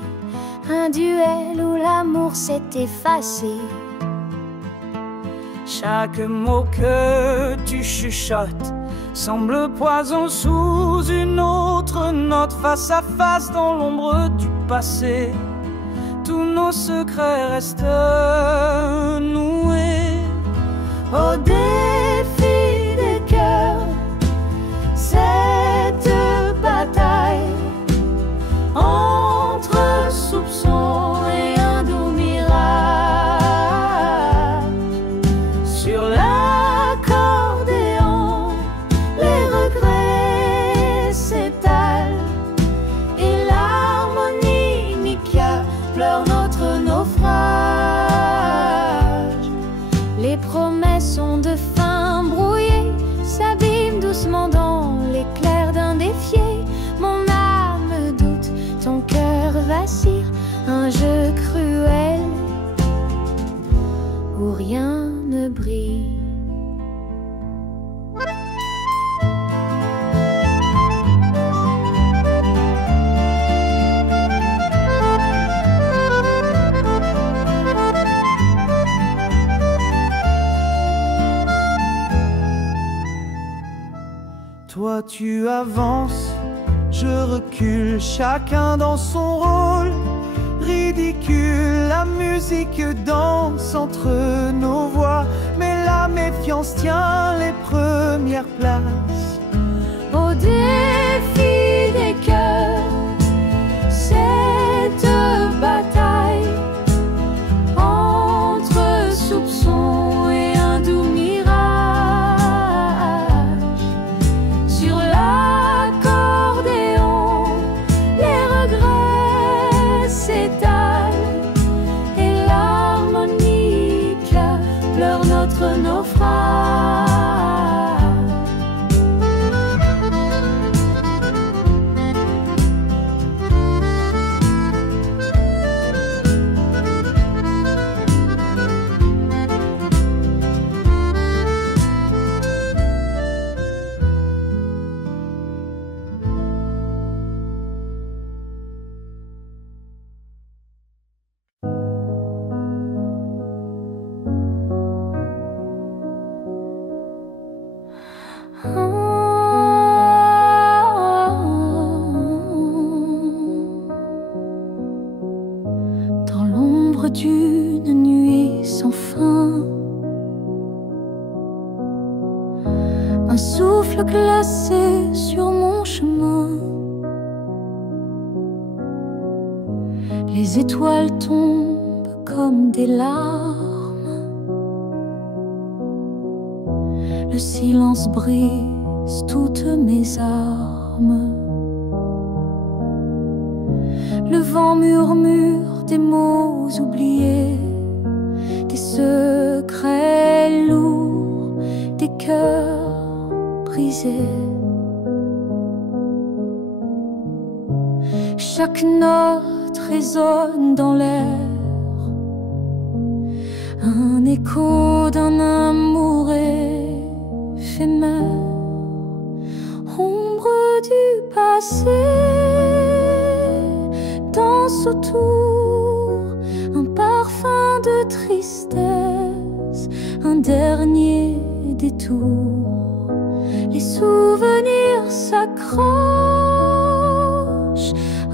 un duel où l'amour s'est effacé. Chaque mot que tu chuchotes semble poison sous une autre note. Face à face dans l'ombre du passé, tous nos secrets restent noués. Au défi des cœurs, cette bataille entre soupçons et un doux mirage. Sur l'accordéon, les regrets s'étalent et l'harmonie Nikia pleure notre naufrage. Les promesses sont de fin brouillées, s'abîment doucement dans l'éclair d'un défié. Mon âme doute, ton cœur vacille, un jeu cruel où rien ne brille. Toi tu avances, je recule, chacun dans son rôle. Ridicule, la musique danse entre nos voix, mais la méfiance tient les premières places. Au défi des cœurs, cette bataille entre soupçons et un doux mirage. Sur l'accordéon, les regrets s'étalent et l'harmonie pleure notre nom. d'une nuit sans fin. Un souffle glacé sur mon chemin. Les étoiles tombent comme des larmes. Le silence brise toutes mes armes. Le vent murmure des mots oubliés, des secrets lourds, des cœurs brisés. Chaque note résonne dans l'air, un écho d'un amour éphémère, ombre du passé. Danse autour, un parfum de tristesse, un dernier détour. Les souvenirs s'accrochent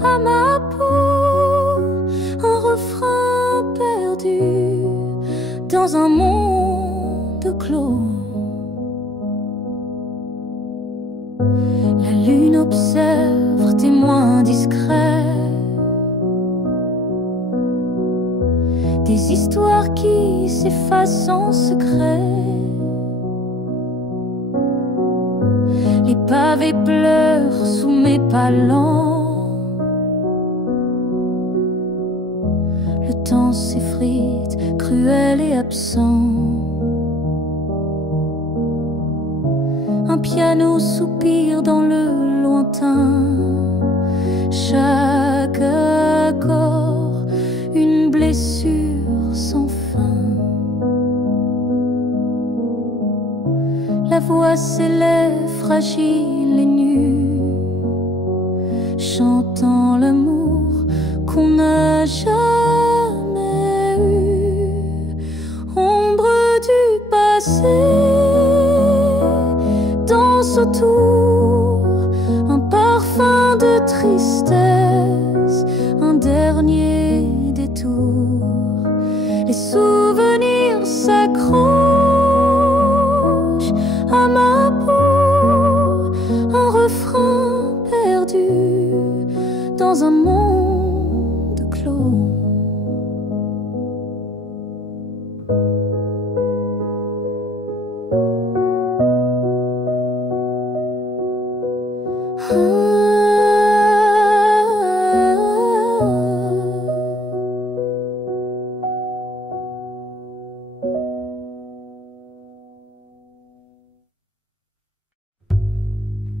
à ma peau, un refrain perdu dans un monde clos. La lune observe, témoin discret, des histoires qui s'effacent en secret. Les pavés pleurent sous mes pas lents. Le temps s'effrite, cruel et absent. Un piano soupire dans le lointain. Chaque accord, une blessure sans fin. La voix s'élève fragile et nue, chantant l'amour qu'on n'a jamais eu. Ombre du passé, danse autour, un parfum de tristesse, un dernier détour. Les souvenirs s'accrochent à ma peau, un refrain perdu dans un monde clos.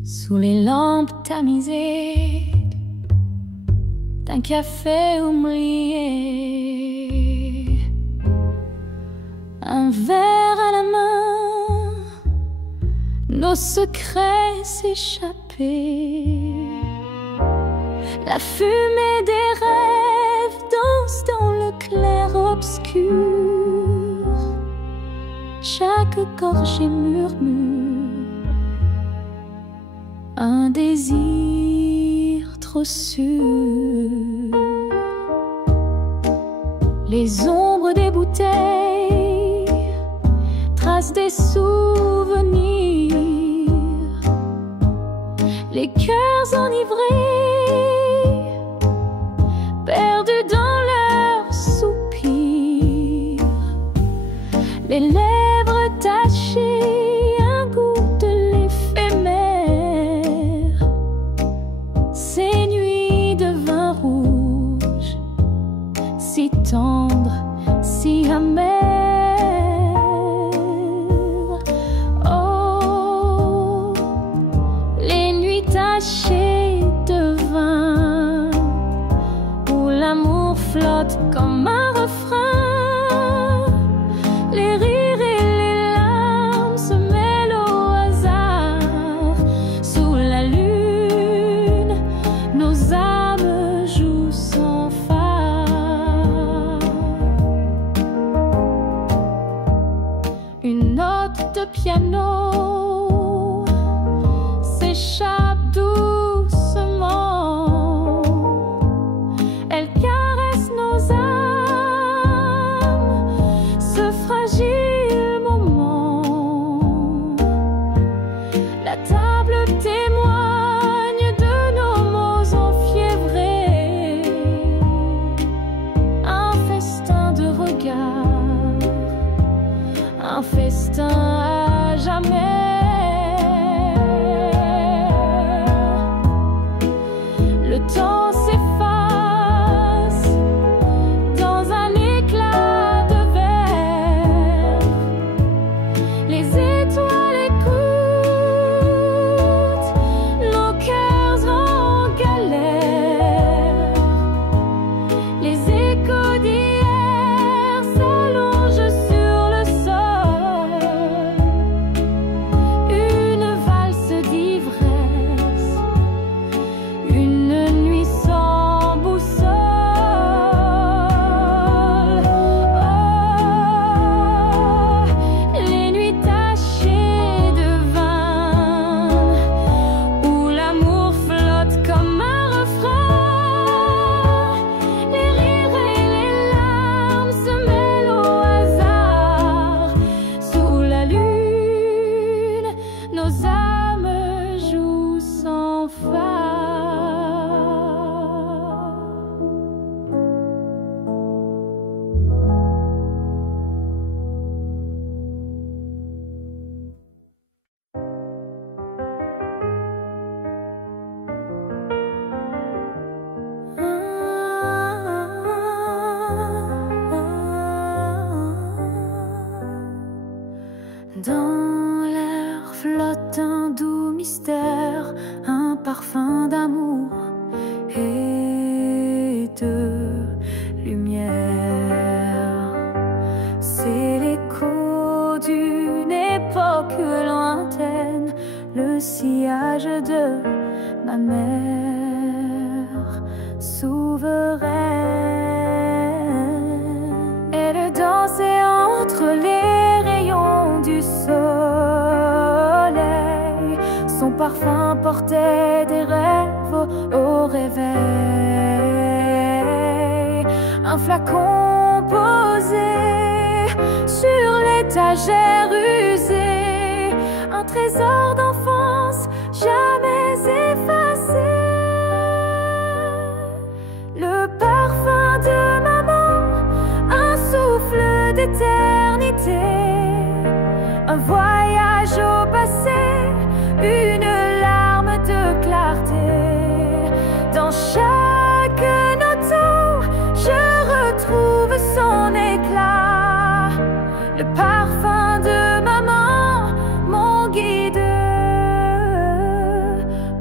Sous les lampes tamisées d'un café oublié, un verre à la main, nos secrets s'échappaient. La fumée des rêves danse dans le clair-obscur. Chaque gorgée murmure un désir trop sûr. Les ombres des bouteilles tracent des souvenirs. Les cœurs enivrés, perdus dans leurs soupirs. Les lèvres tachées, un goût de l'éphémère. Ces nuits de vin rouge, si tendres, si amères. Oh, les nuits tachées de vin, où l'amour flotte comme un refrain. Les rires et les larmes se mêlent au hasard. Sous la lune, nos âmes jouent sans phare. Une note de piano s'échappe doucement. Elle caresse nos âmes souveraine. Elle dansait entre les rayons du soleil. Son parfum portait des rêves au réveil. Un flacon posé sur l'étagère usée, un trésor d'enfance jamais effacé. Le parfum de maman, un souffle d'éternité, un voyage au passé, une larme de clarté. Dans chaque note, je retrouve son éclat. Le parfum de maman, mon guide,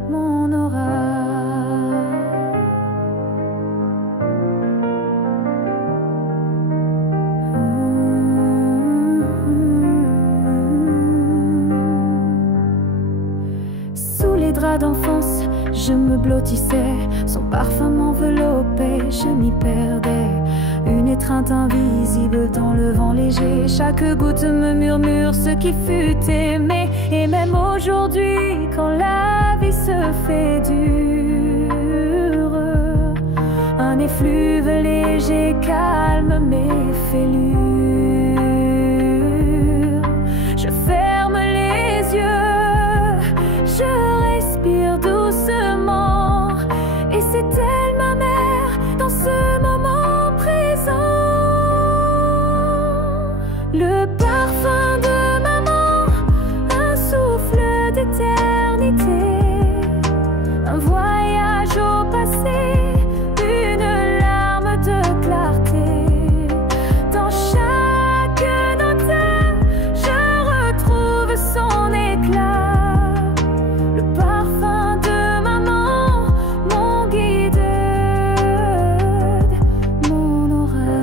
mon aura. Sous les draps d'enfance, je me blottissais, son parfum m'enveloppait, je m'y perdais. Une étreinte invisible dans le vent léger, chaque goutte me murmure ce qui fut aimé. Et même aujourd'hui, quand la vie se fait dure, un effluve léger calme mes fêlures. Je ferme les yeux, je respire doucement, et c'est elle ma mère dans ce moment présent. Le parfum de maman, un souffle d'éternité, un voyage au passé, une larme de clarté. Dans chaque note, je retrouve son éclat. Le parfum de maman, mon guide, mon aura.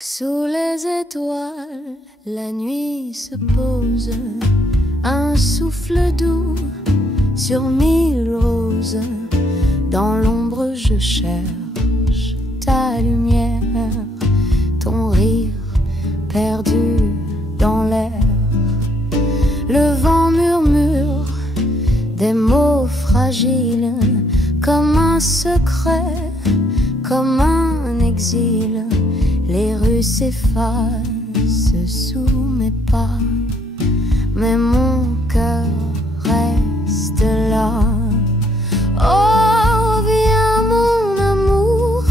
Sous les étoiles, la nuit se pose, un souffle doux sur 1000 roses. Dans l'ombre je cherche ta lumière, ton rire perdu dans l'air. Le vent murmure des mots fragiles, comme un secret, comme un exil. Les rues s'effacent sous mes pas, mais mon cœur reste là. Oh, viens mon amour,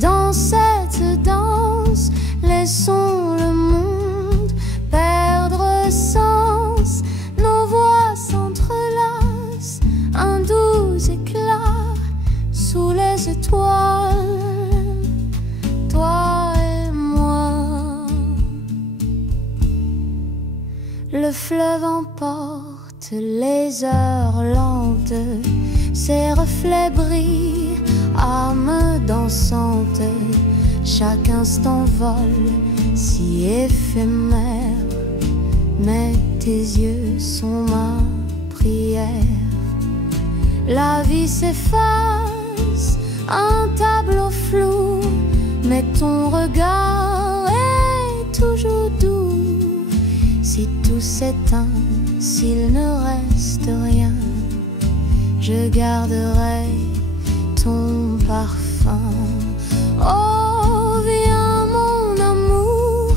dans cette danse, laissons le monde perdre sens. Nos voix s'entrelacent, un doux éclat sous les étoiles, toi et moi. Le fleuve emporte les heures lentes, ses reflets brillent, âme dansante. Chaque instant vole, si éphémère, mais tes yeux sont ma prière. La vie s'efface, un tableau flou, mais ton regard est toujours doux. Si tout s'éteint, s'il ne reste rien, je garderai ton parfum. Oh, viens mon amour,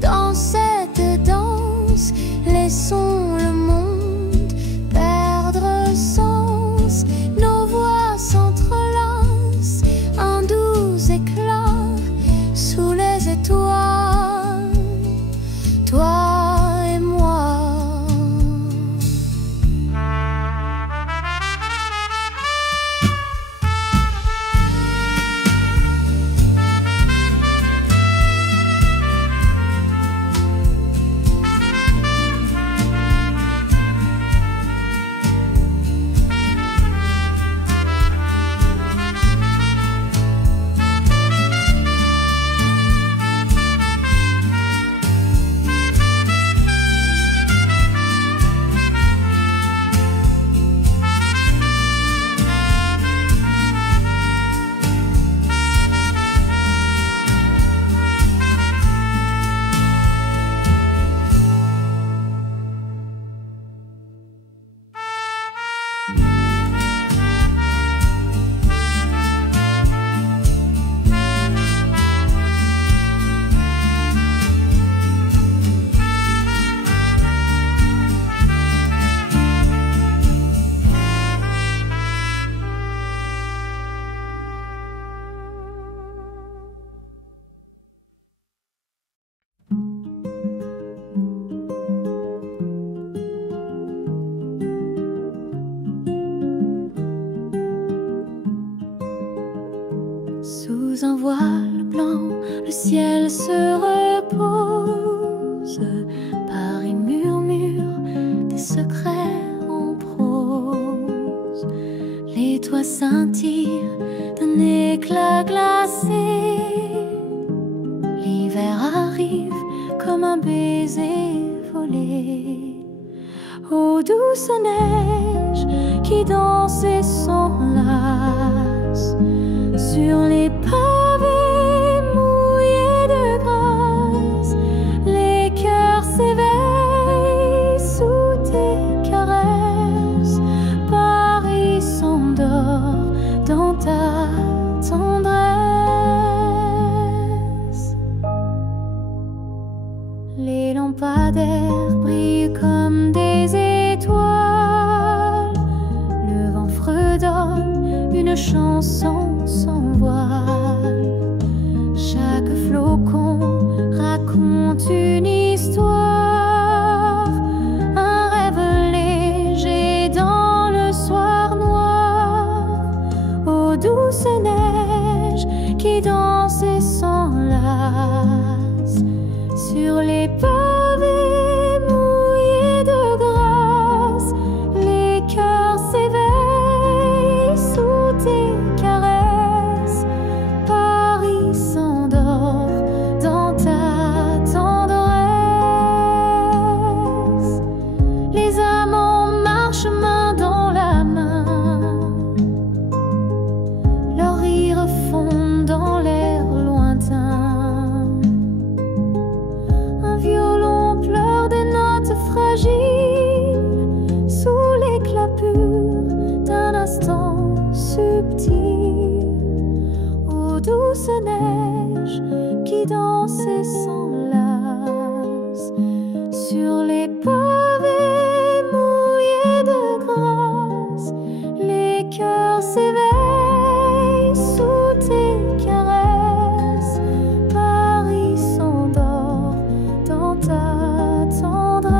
dans cette danse, laissons le monde perdre sens. Nos voix s'entrelacent, un doux éclat sous les étoiles, toi et moi. sous un voile blanc, le ciel se repose. Paris murmure des secrets en prose. Les toits scintillent d'un éclat glacé. L'hiver arrive comme un baiser volé. Ô douce neige qui danse et s'enlace sur les pavés mouillés de grâce. Les cœurs s'éveillent sous tes caresses. Paris s'endort dans ta tendresse. Les lampadaires brillent comme des étoiles. Le vent fredonne une chanson sans voile. Chaque flocon raconte une histoire. Un rêve léger dans le soir noir. Ô douce neige qui danse et s'enlace sur les pavés mouillés de grâce. Les cœurs s'éveillent sous tes caresses. Paris s'endort dans ta tendresse. Les amants marchent main dans la main. Leurs rires fondent dans l'air lointain. Un violon pleure des notes fragiles sous l'éclat pur d'un instant subtil. Ô douce neige qui danse et s'enlace sur les pavés mouillés de grâce. Les cœurs s'éveillent sous tes caresses. Paris s'endort dans ta tendresse.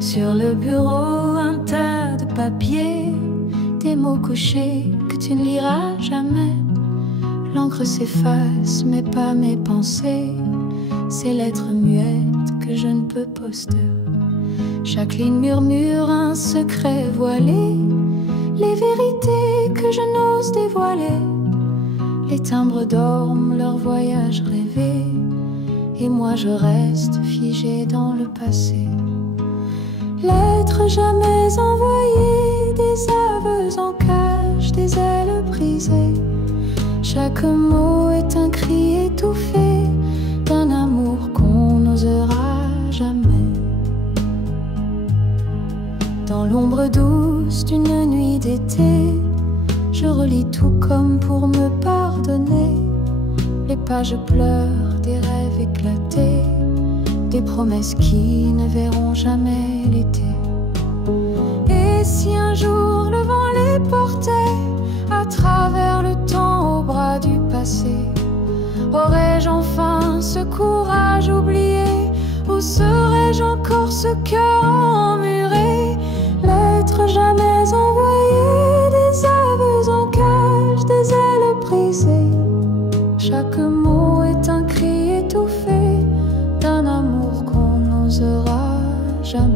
Sur le bureau, un tas de papiers, des mots couchés que tu ne liras jamais. L'encre s'efface, mais pas mes pensées. Ces lettres muettes que je ne peux poster. Chaque ligne murmure un secret voilé. Les vérités que je n'ose dévoiler. Les timbres dorment leur voyage rêvé. Et moi je reste figé dans le passé. Lettres jamais envoyées, des aveux en cage, des ailes brisées. Chaque mot est un cri étouffé d'un amour qu'on n'osera jamais. Dans l'ombre douce d'une nuit d'été, je relis tout comme pour me pardonner. Les pages pleurent des rêves éclatés, des promesses qui ne verront jamais l'été. Et si un jour le vent les portait à travers le temps au bras du passé, aurais-je enfin ce courage oublié, ou serais-je encore ce cœur emmuré? Lettres jamais envoyées, des aveux en cage, des ailes brisées. Chaque mot est un cri étouffé d'un amour qu'on n'osera jamais.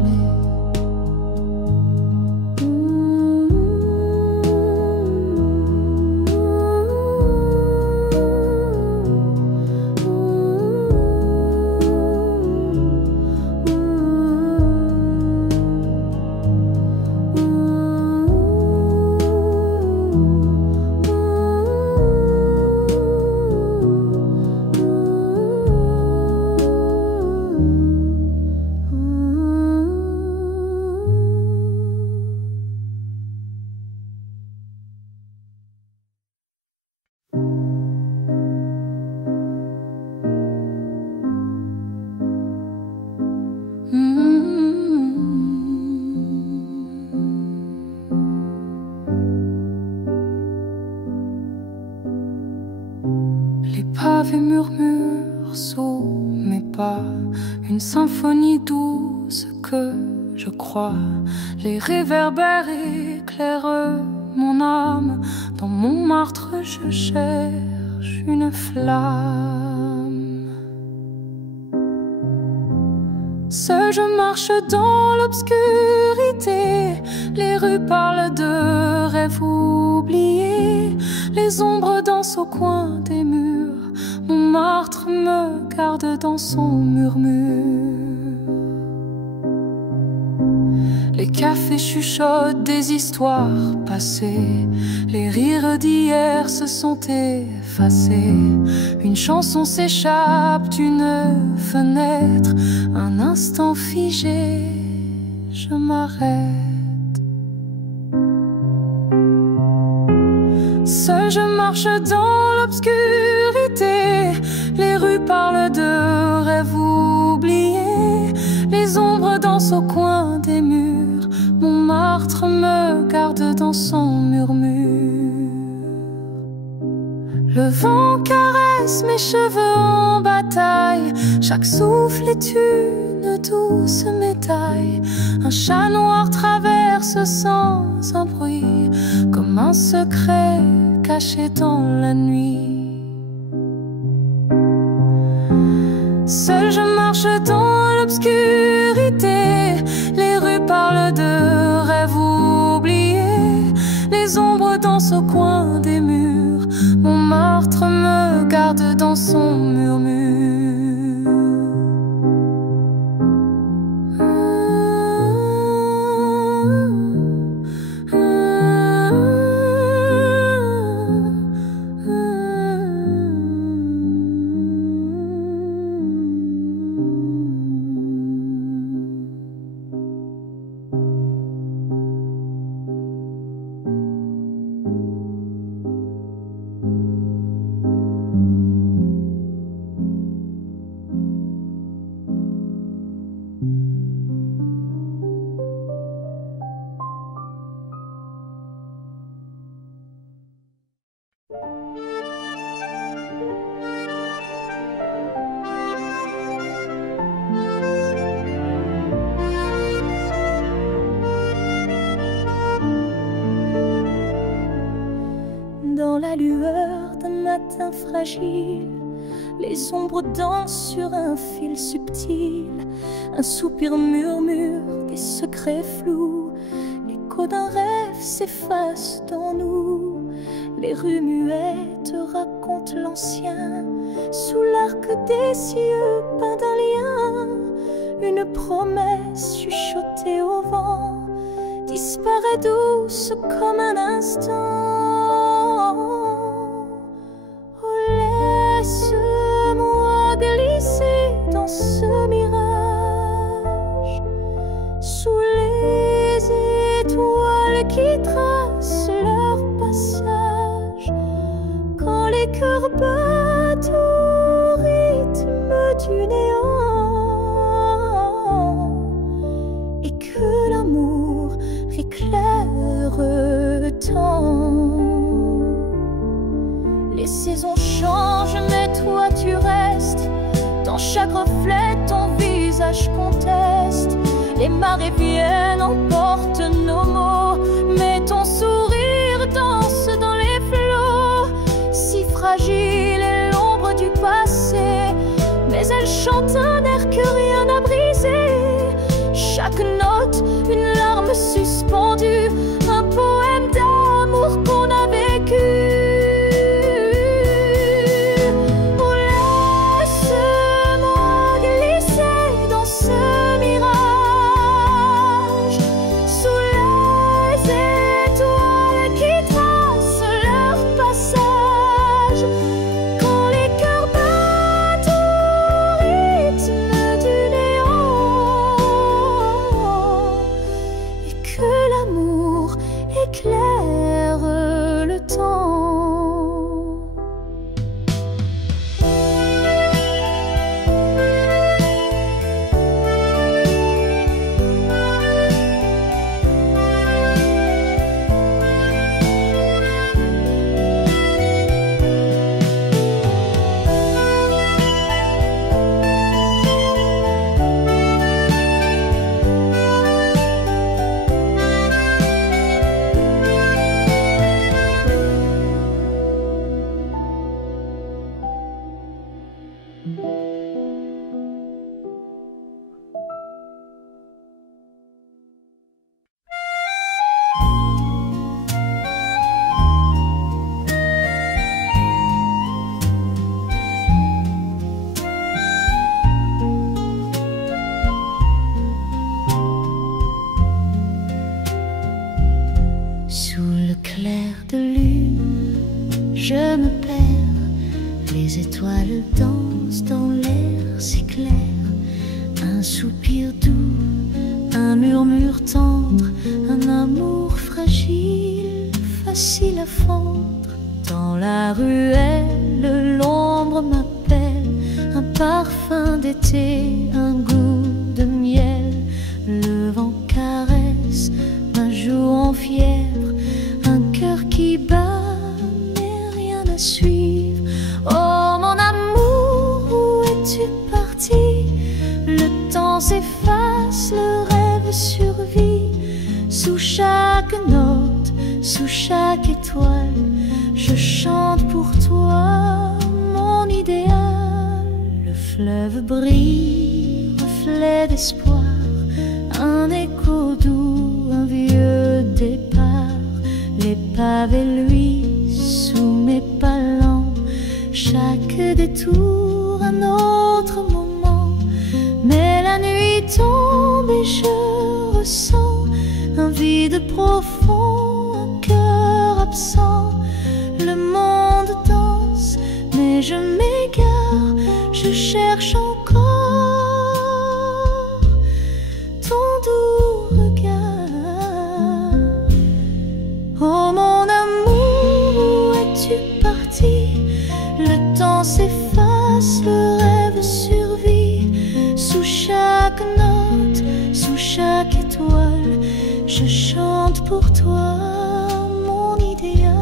Les pavés murmurent sous mes pas, une symphonie douce que je crois. Les réverbères éclairent mon âme. Dans Montmartre je cherche une flamme. Seul je marche dans l'obscurité. Les rues parlent de rêves oubliés. Les ombres dansent au coin des murs. Montmartre me garde dans son murmure. Les cafés chuchotent des histoires passées. Les rires d'hier se sont effacés. Une chanson s'échappe d'une fenêtre. Un instant figé, je m'arrête. Seul je marche dans l'obscurité. Les rues parlent de rêves oubliés. Les ombres dansent au coin des murs. Montmartre me garde dans son murmure. Le vent caresse mes cheveux en bataille. Chaque souffle est une douce médaille. Un chat noir traverse sans un bruit, comme un secret caché dans la nuit. Seul je marche dans l'obscurité. Les rues parlent de rêves oubliés. Les ombres dansent au coin des murs. Montmartre me garde dans son murmure. Dans la lueur d'un matin fragile, les ombres dansent sur un fil subtil. Un soupir murmure des secrets flous. L'écho d'un rêve s'efface dans nous. Les rues muettes racontent l'ancien. Sous l'arc des cieux peint d'un lien. Une promesse chuchotée au vent disparaît douce comme un instant. Laisse-moi glisser dans ce mirage, sous les étoiles qui tracent leur passage. Quand les cœurs battent au rythme du néant, et que l'amour éclaire tant. Les saisons changent, mais toi tu restes. Dans chaque reflet, ton visage conteste. Les marées viennent, emportent nos mots, mais ton sourire danse dans les flots. Si fragile est l'ombre du passé, mais elle chante un air que rien n'a brisé. Chaque note, une larme suspendue, un poème d'amour qu'on a vécu. Quand les cœurs battent au rythme du Les étoiles dansent dans l'air si clair, un soupir doux, un murmure tendre, un amour fragile, facile à fendre. Dans la ruelle, l'ombre m'appelle, un parfum d'été, un goût de miel. Le vent caresse ma joue en fièvre, un cœur qui bat, mais rien à suivre. Oh mon amour, où es-tu parti? Le temps s'efface, le rêve survit. Sous chaque note, sous chaque étoile, je chante pour toi, mon idéal. Le fleuve brille, reflet d'espoir, un écho doux, un vieux départ. Les pavés luisent sous mes pas lents, chaque détour un autre moment. Mais la nuit tombe et je ressens un vide profond, un cœur absent. Le monde danse, mais je m'égare, je cherche encore ton doux regard. Oh mon amour, où es-tu parti? Le temps s'efface, le rêve survit. Sous chaque note, sous chaque étoile, je chante pour toi, mon idéal.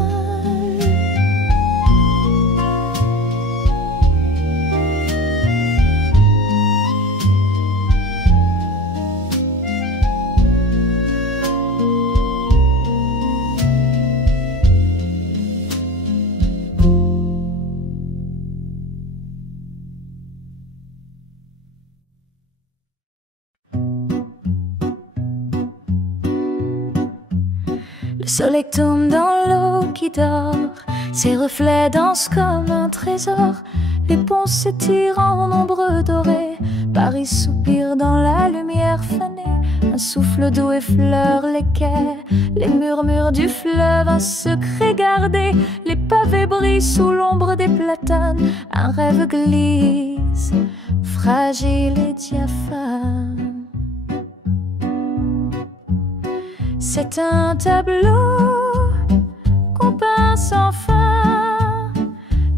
Le soleil tombe dans l'eau qui dort, ses reflets dansent comme un trésor. Les ponts s'étirent en ombre dorée, Paris soupire dans la lumière fanée. Un souffle doux effleure les quais, les murmures du fleuve, un secret gardé. Les pavés brillent sous l'ombre des platanes, un rêve glisse, fragile et diaphane. C'est un tableau qu'on peint sans fin,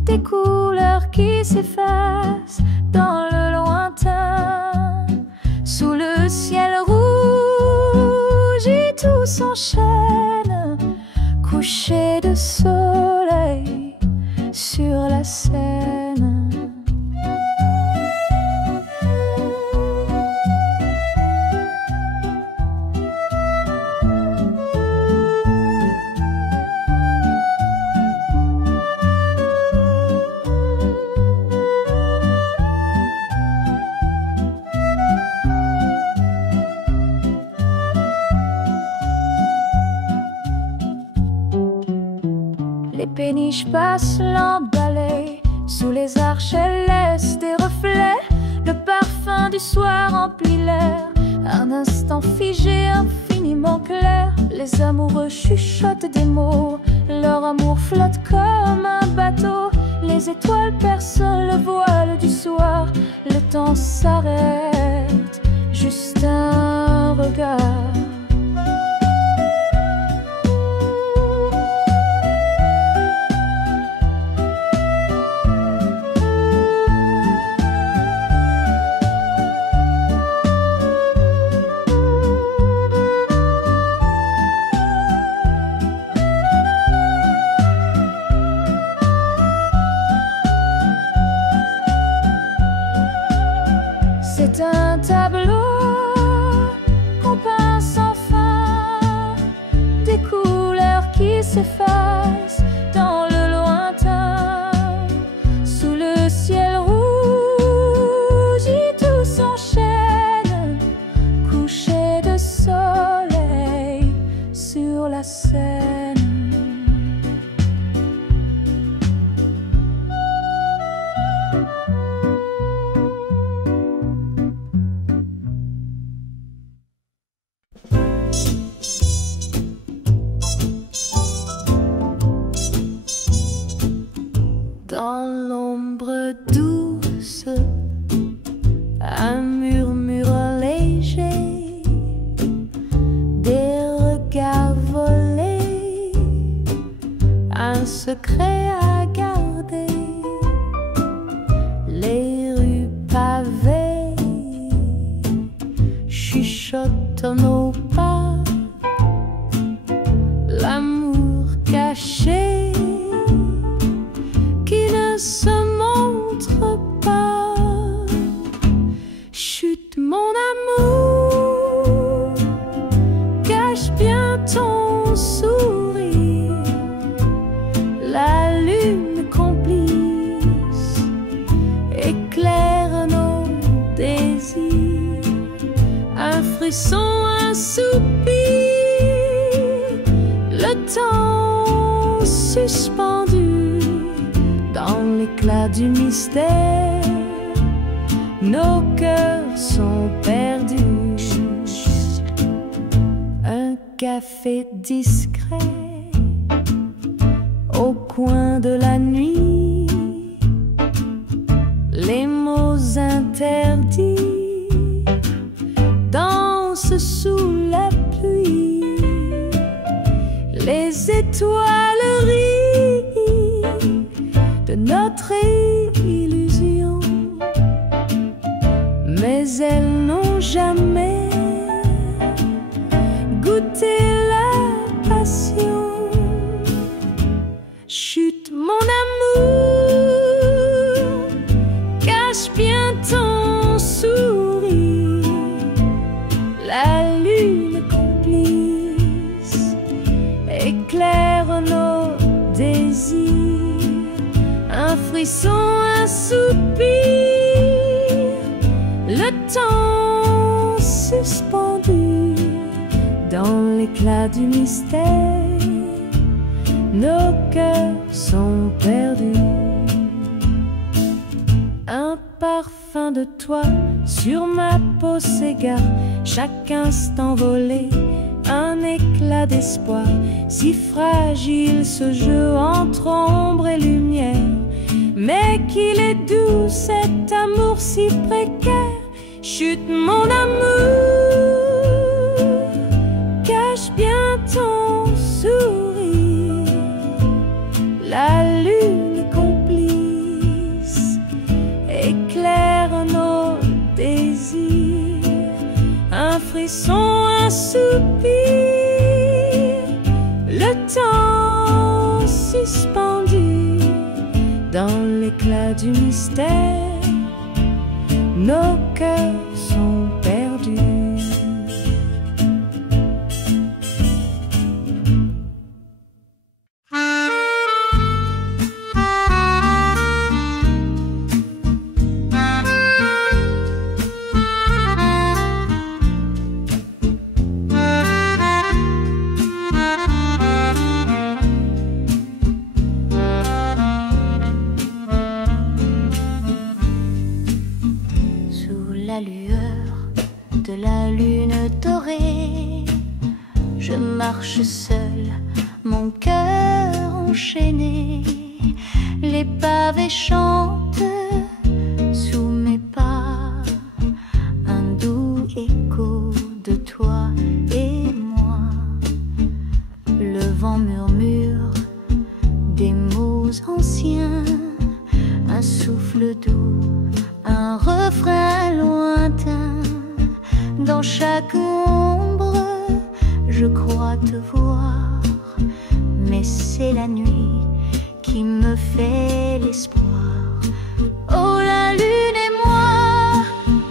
des couleurs qui s'effacent dans le lointain. Sous le ciel rouge et tout s'enchaîne, coucher de soleil sur la Seine. Les péniches passent l'emballé, sous les arches elles laissent des reflets. Le parfum du soir emplit l'air, un instant figé, infiniment clair. Les amoureux chuchotent des mots, leur amour flotte comme un bateau. Les étoiles percent le voile du soir, le temps s'arrête, juste un regard. C'est un tableau qu'on peint sans ombre douce, un murmure léger, des regards volés, un secret à garder. Les rues pavées chuchotent nos pas, l'amour caché qui ne se montre pas. Chut, mon amour, cache bien ton sourire, la lune complice éclaire nos désirs, un frisson, un soupir, le temps suspendu dans l'éclat du mystère. Nos cœurs sont perdus. Un café discret au coin de la nuit, les mots interdits dansent sous la pluie, les étoiles rient de notre illusion, mais elles n'ont jamais goûté la passion. Chut, mon amour, cache bien ton sourire, la lune complice éclaire nos désirs, un frisson, un soupir, le temps suspendu dans l'éclat du mystère. Nos cœurs sont perdus. Un parfum de toi sur ma peau s'égare, chaque instant volé, un éclat d'espoir. Si fragile ce jeu entre ombre et lumière, mais qu'il est doux cet amour si précaire. Chut, mon amour, cache bien ton sourire, la lune complice éclaire nos désirs, un frisson, un soupir, le temps suspendu dans l'éclat du mystère. Nos cœurs sont perdus. La lueur de la lune dorée, je marche seule, mon cœur enchaîné. Les pavés chantent sous mes pas, un doux écho de toi et moi. Le vent murmure des mots anciens, un souffle doux, un refrain lointain. Dans chaque ombre, je crois te voir, mais c'est la nuit qui me fait l'espoir. Oh, la lune et moi,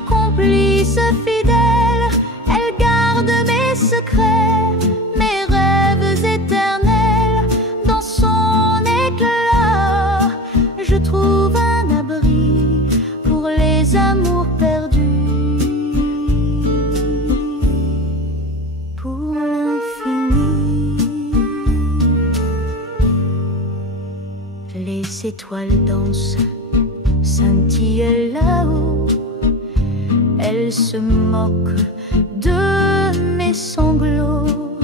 complices fidèles, elle garde mes secrets, mes rêves éternels. Dans son éclat, je trouve un abri pour les amours perdus. Pour l'infini, les étoiles dansent, scintillent là-haut. Elles se moquent de mes sanglots,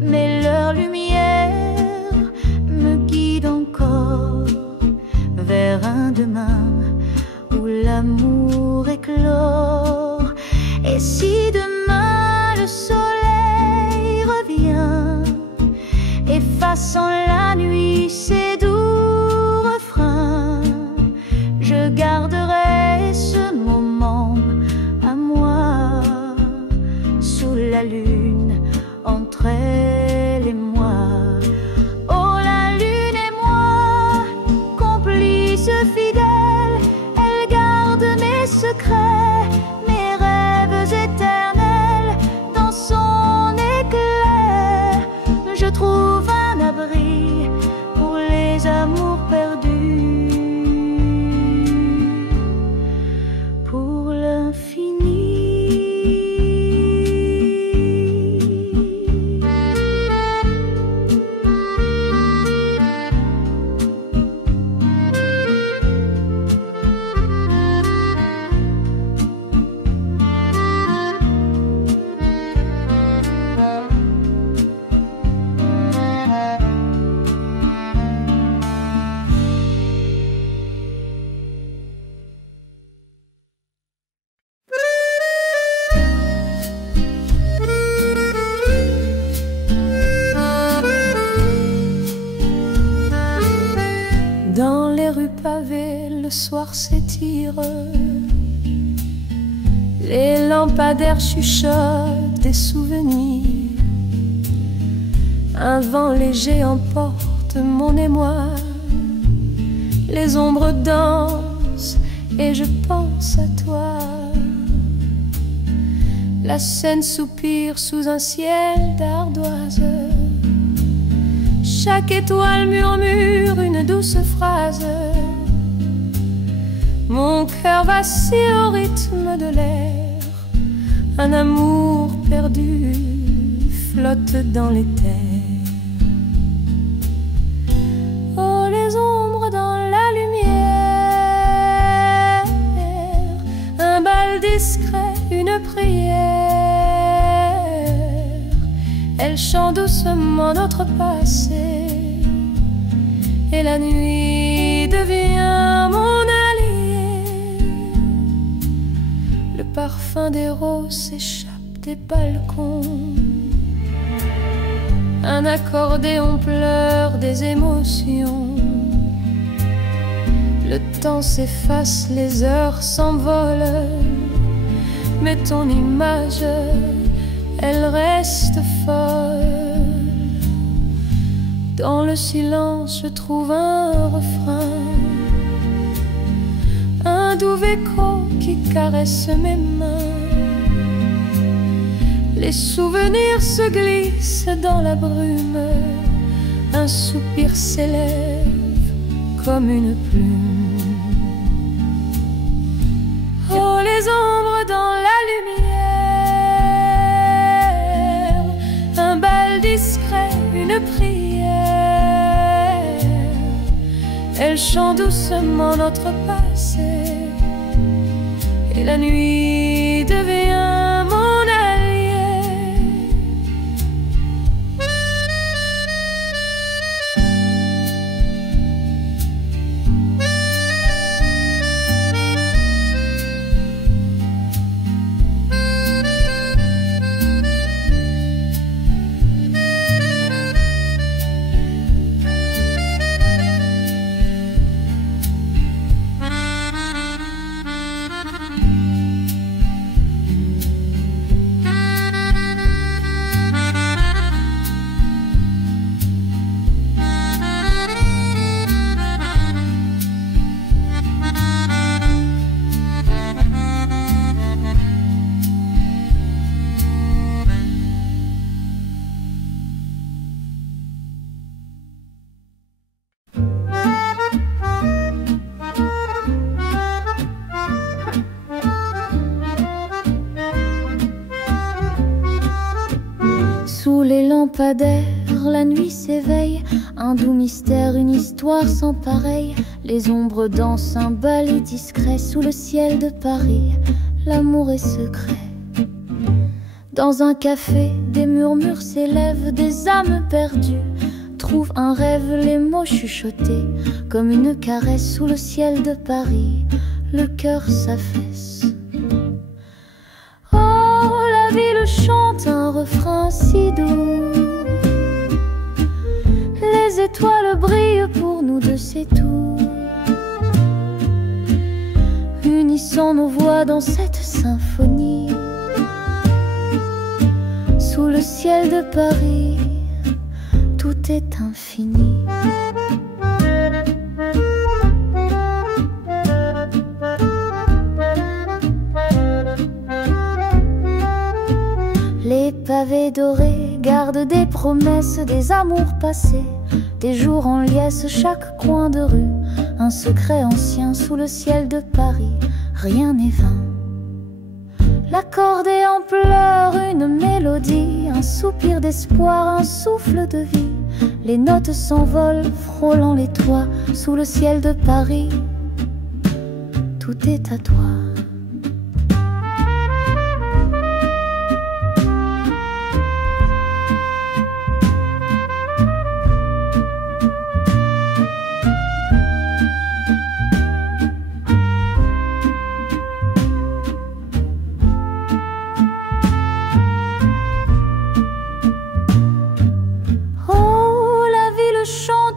mais leur lumière me guide encore vers un demain garderai ce moment à moi, sous la lune, entre elle et moi. Oh, la lune et moi, complices fidèles, elle garde mes secrets, mes rêves éternels. Dans son éclair, je trouve un abri pour les amours perdus. Dans les rues pavées, le soir s'étire. Les lampadaires chuchotent des souvenirs. Un vent léger emporte mon émoi. Les ombres dansent et je pense à toi. La Seine soupire sous un ciel d'ardoise. Chaque étoile murmure une douce phrase. Mon cœur vacille au rythme de l'air. Un amour perdu flotte dans les terres. Oh, les ombres dans la lumière. Un bal discret, une prière. Elle chante doucement notre passé. Et la nuit devient mon allié. Le parfum des roses s'échappe des balcons. Un accordéon pleure des émotions. Le temps s'efface, les heures s'envolent. Mais ton image, elle reste folle. Dans le silence, je trouve un refrain, un doux écho qui caresse mes mains. Les souvenirs se glissent dans la brume. Un soupir s'élève comme une plume. Oh, les ombres dans la lumière. Un bal discret, une prière. Elle chante doucement notre passé. Et la nuit devient mon allié. Sous les lampadaires, la nuit s'éveille. Un doux mystère, une histoire sans pareil. Les ombres dansent un ballet discret. Sous le ciel de Paris, l'amour est secret. Dans un café, des murmures s'élèvent. Des âmes perdues trouvent un rêve, les mots chuchotés. Comme une caresse sous le ciel de Paris, le cœur s'affaisse. Oh, la ville chante un refrain si doux. Les étoiles brillent pour nous deux, c'est tout. unissant nos voix dans cette symphonie. Sous le ciel de Paris, tout est infini. Les pavés dorés gardent des promesses, des amours passés, des jours en liesse, chaque coin de rue, un secret ancien sous le ciel de Paris, rien n'est vain. L'accordéon pleure une mélodie, un soupir d'espoir, un souffle de vie. Les notes s'envolent, frôlant les toits, sous le ciel de Paris, tout est à toi.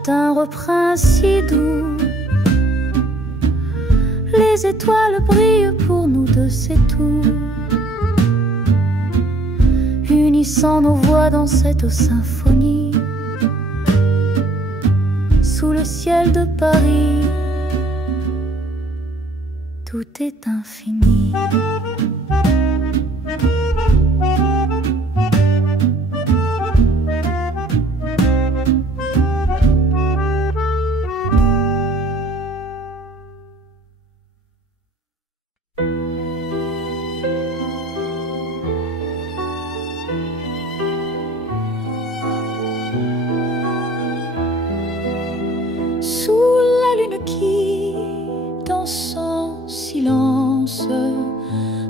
Un refrain si doux, les étoiles brillent pour nous deux, c'est tout. Unissant nos voix dans cette symphonie, sous le ciel de Paris, tout est infini.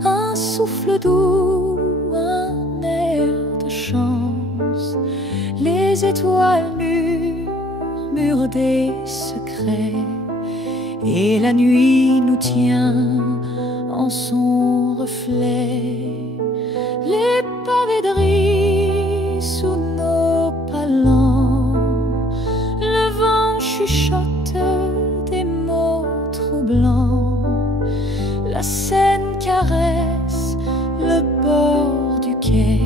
Un souffle doux, un air de chance. Les étoiles murmurent des secrets, et la nuit nous tient en son reflet. Les pavés de riz sous nos palans, le vent chuchote des mots troublants. La Seine caresse le bord du quai,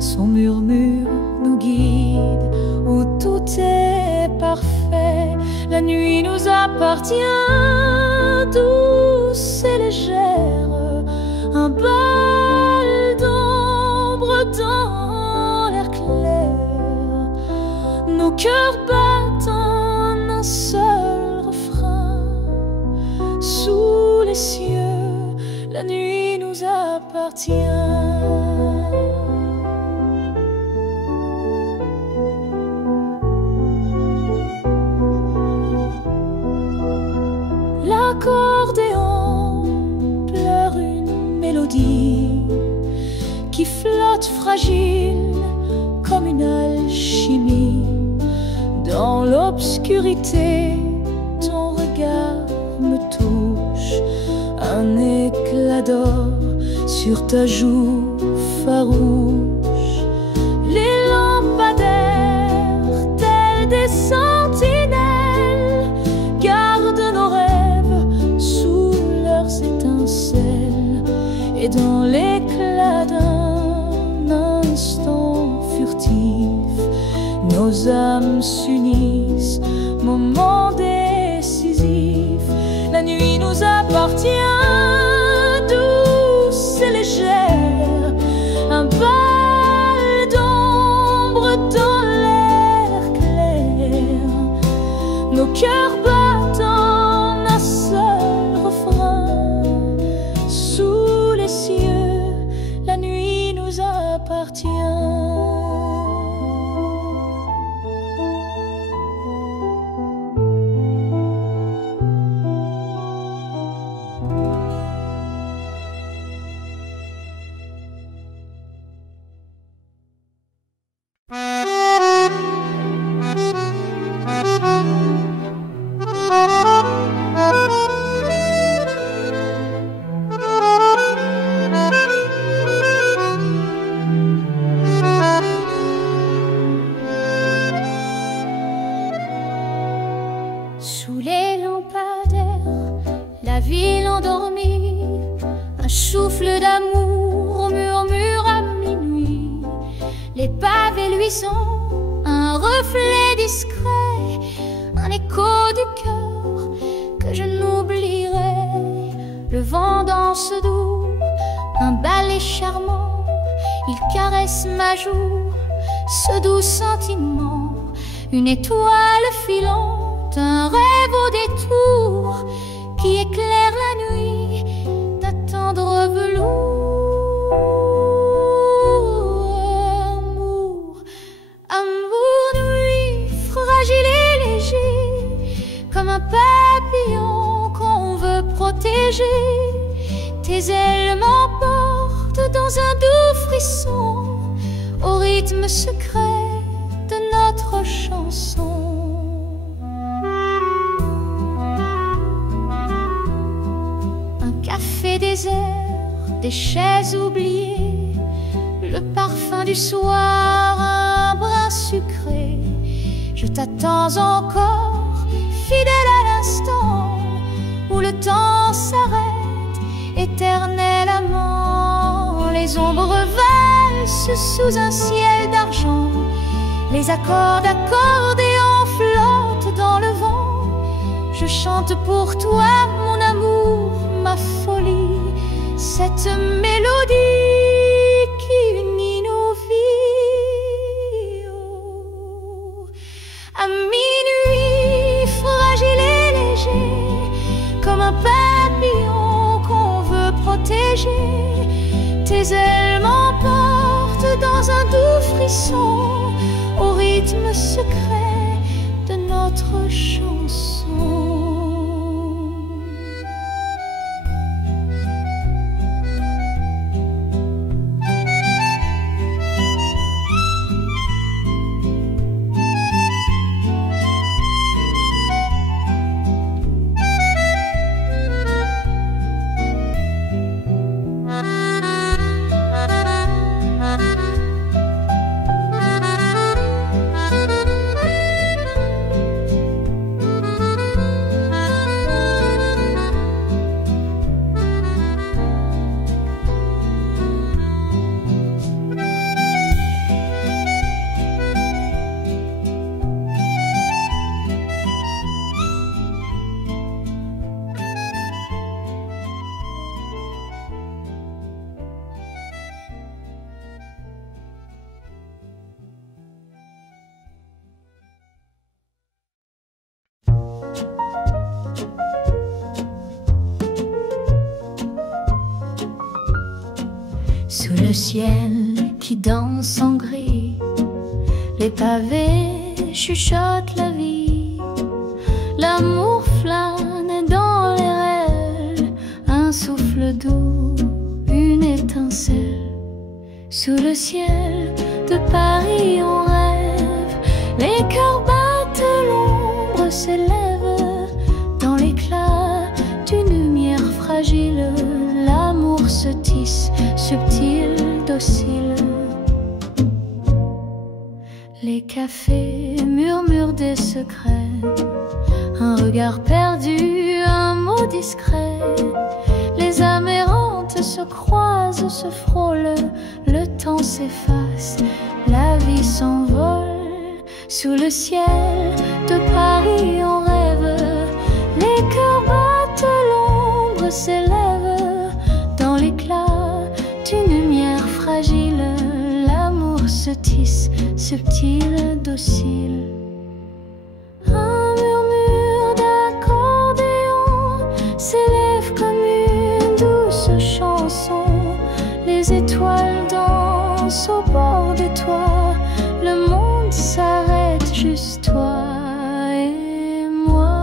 son murmure nous guide où tout est parfait. La nuit nous appartient, douce et légère, un bal d'ombre dans l'air clair. Nos cœurs battent en un seul refrain sous les cieux. La nuit nous appartient. L'accordéon pleure une mélodie qui flotte fragile comme une alchimie. Dans l'obscurité, ton regard me touche, un éclat d'or sur ta joue farouche. Les lampadaires, tels des sentinelles, gardent nos rêves sous leurs étincelles. Et dans l'éclat d'un instant furtif, nos âmes s'unissent, moment décisif. La nuit nous appartient, douce et légère, un bal d'ombre dans l'air clair. Nos cœurs battent en un seul refrain sous les cieux. La nuit nous appartient. Sous les lampadaires, la ville endormie souffle d'amour murmure à minuit. Les pavés lui sont un reflet discret, un écho du cœur que je n'oublierai. Le vent danse doux, un ballet charmant, il caresse ma joue, ce doux sentiment, une étoile filante, un rêve au détour qui éclaire la nuit d'un tendre velours. Amour, nuit, fragile et léger, comme un papillon qu'on veut protéger. Tes ailes m'emportent dans un doux frisson, au rythme secret de notre chanson. Un café désert, des chaises oubliées, le parfum du soir, un brin sucré. Je t'attends encore, fidèle à l'instant où le temps s'arrête, éternel amant. Les ombres valsent sous un ciel d'argent, les accords d'accordéon flottent dans le vent. Je chante pour toi, mon amour, ma folie, cette mélodie qui unit nos vies. Oh. À minuit, fragile et léger, comme un papillon qu'on veut protéger. Tes ailes m'emportent dans un doux frisson, au rythme secret de notre chanson. Sous le ciel qui danse en gris, les pavés chuchotent la vie. L'amour flâne dans les rêves, un souffle doux, une étincelle. Sous le ciel de Paris on rêve, les cœurs battent, l'ombre s'élève. Dans l'éclat d'une lumière fragile, l'amour se tisse, subtil, docile. Les cafés murmurent des secrets, un regard perdu, un mot discret. Les âmes errantes se croisent, se frôlent, le temps s'efface, la vie s'envole. Sous le ciel de Paris on rêve, les cœurs battent, l'ombre s'élève. Dans l'éclat d'une lumière fragile, l'amour se tisse, subtil, docile. Un murmure d'accordéon s'élève comme une douce chanson. Les étoiles dansent au bord des toits, le monde s'arrête, juste toi et moi.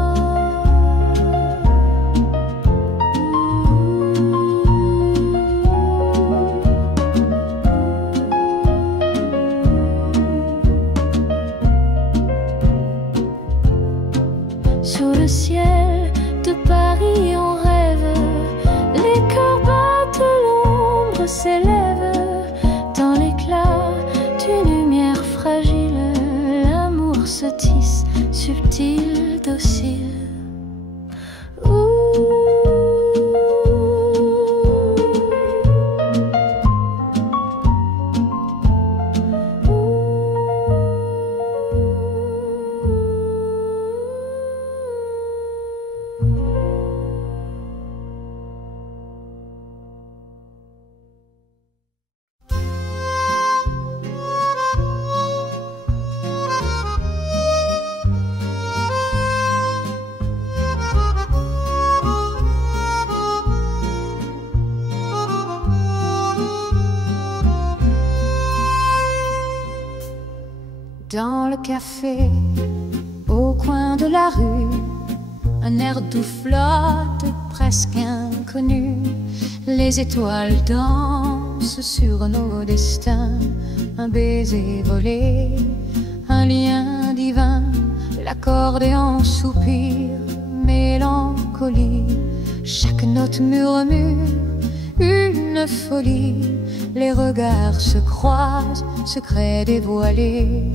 Sous le ciel de Paris on rêve, les cœurs battent, l'ombre s'élève. Dans l'éclat d'une Dans le café, au coin de la rue, un air doux flotte, presque inconnu. Les étoiles dansent sur nos destins. Un baiser volé, un lien divin. L'accordéon soupire, mélancolie. Chaque note murmure une folie. Les regards se croisent, secrets dévoilés.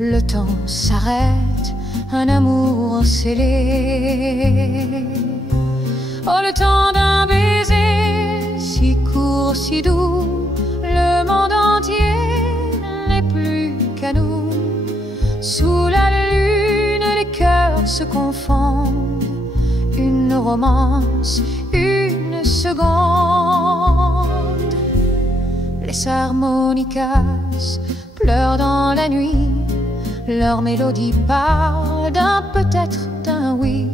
Le temps s'arrête, un amour scellé. Oh, le temps d'un baiser, si court, si doux. Le monde entier n'est plus qu'à nous. Sous la lune, les cœurs se confondent. Une romance, une seconde. Les harmonicas pleurent dans la nuit. Leur mélodie parle d'un peut-être, d'un oui.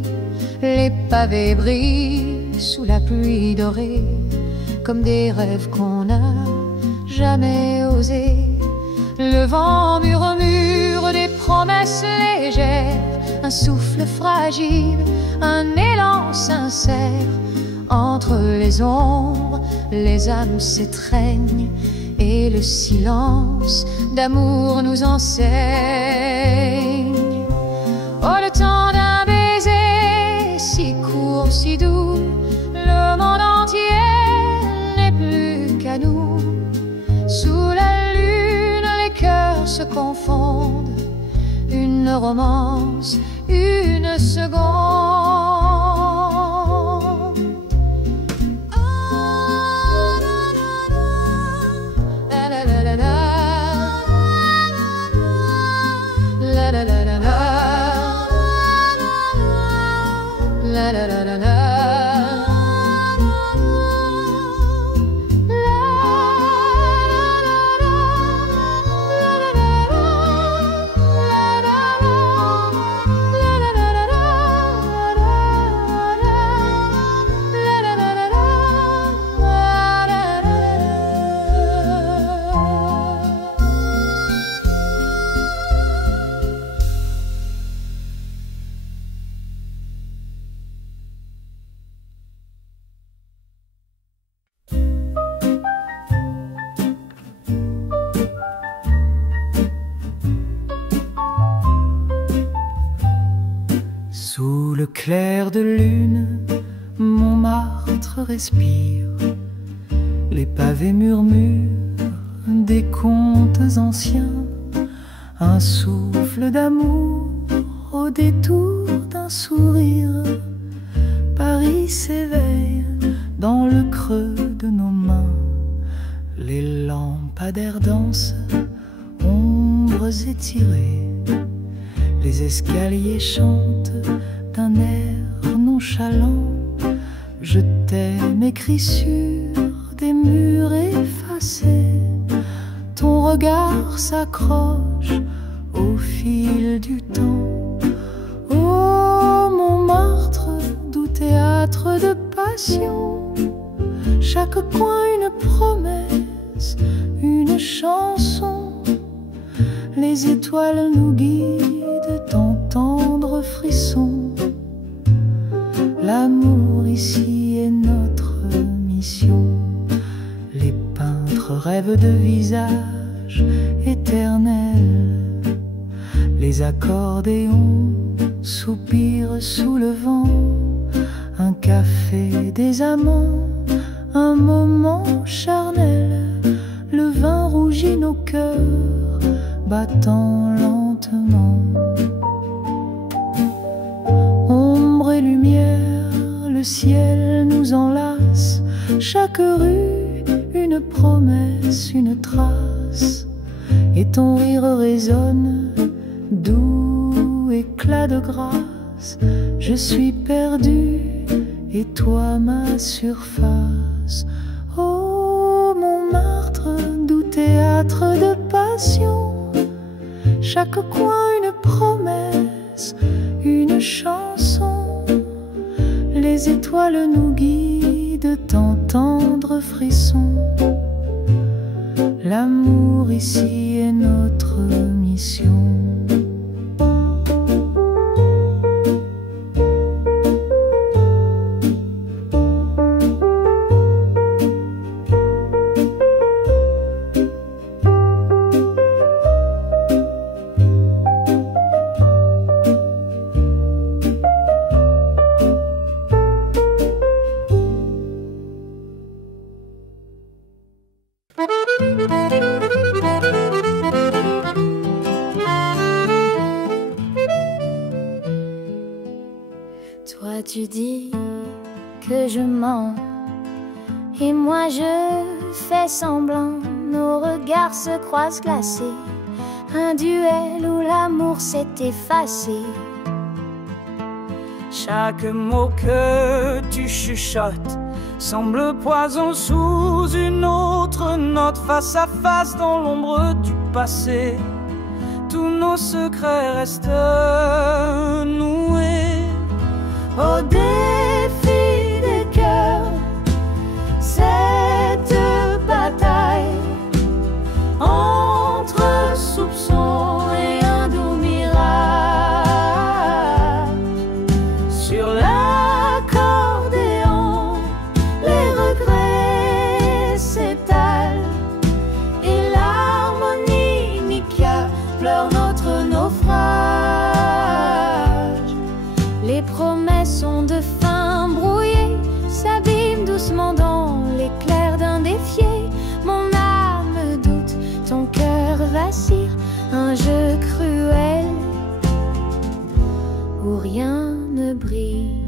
Les pavés brillent sous la pluie dorée, comme des rêves qu'on n'a jamais osés. Le vent murmure des promesses légères, un souffle fragile, un élan sincère. Entre les ombres, les âmes s'étreignent et le silence d'amour nous enseigne. Oh, le temps d'un baiser, si court, si doux. Le monde entier n'est plus qu'à nous. Sous la lune, les cœurs se confondent. Une romance, une seconde. Sous le clair de lune, Montmartre respire. Les pavés murmurent des contes anciens. Un souffle d'amour au détour d'un sourire. Paris s'éveille dans le creux de nos mains. Les lampadaires dansent, ombres étirées. Les escaliers chantent d'un air nonchalant. Je t'aime écrit sur des murs effacés. Ton regard s'accroche au fil du temps. Oh, Montmartre, doux théâtre de passion. Chaque coin une promesse, une chanson. Les étoiles nous guident dans tendres frissons. L'amour ici est notre mission. Les peintres rêvent de visages éternels. Les accordéons soupirent sous le vent. Un café des amants, un moment charnel. Le vin rougit nos cœurs, battant lentement. Ombre et lumière, le ciel nous enlace. Chaque rue, une promesse, une trace. Et ton rire résonne, doux éclat de grâce. Je suis perdu et toi ma surface. Oh, Montmartre, doux théâtre de passion. Chaque coin une promesse, une chanson. Les étoiles nous guident dans tendres frissons. L'amour ici est notre mission. que je mens. Et moi je fais semblant, nos regards se croisent glacés. Un duel où l'amour s'est effacé. Chaque mot que tu chuchotes semble poison sous une autre note. Face à face dans l'ombre du passé, tous nos secrets restent noués. Au défi des cœurs, cette bataille entre soupçons et un doux mirage. Sur l'accordéon, les regrets s'étalent et l'harmonica pleure notre naufrage. Les promesses ont de fin brouillé, s'abîment doucement dans l'éclair d'un défié. Mon âme doute, ton cœur vacille, un jeu cruel où rien ne brille.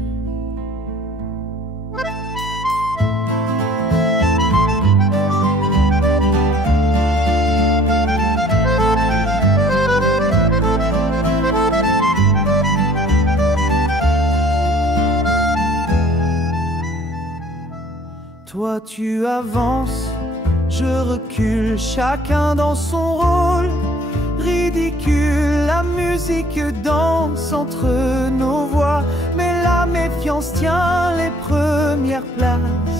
Toi tu avances, je recule, chacun dans son rôle. Ridicule, la musique danse entre nos voix, mais la méfiance tient les premières places.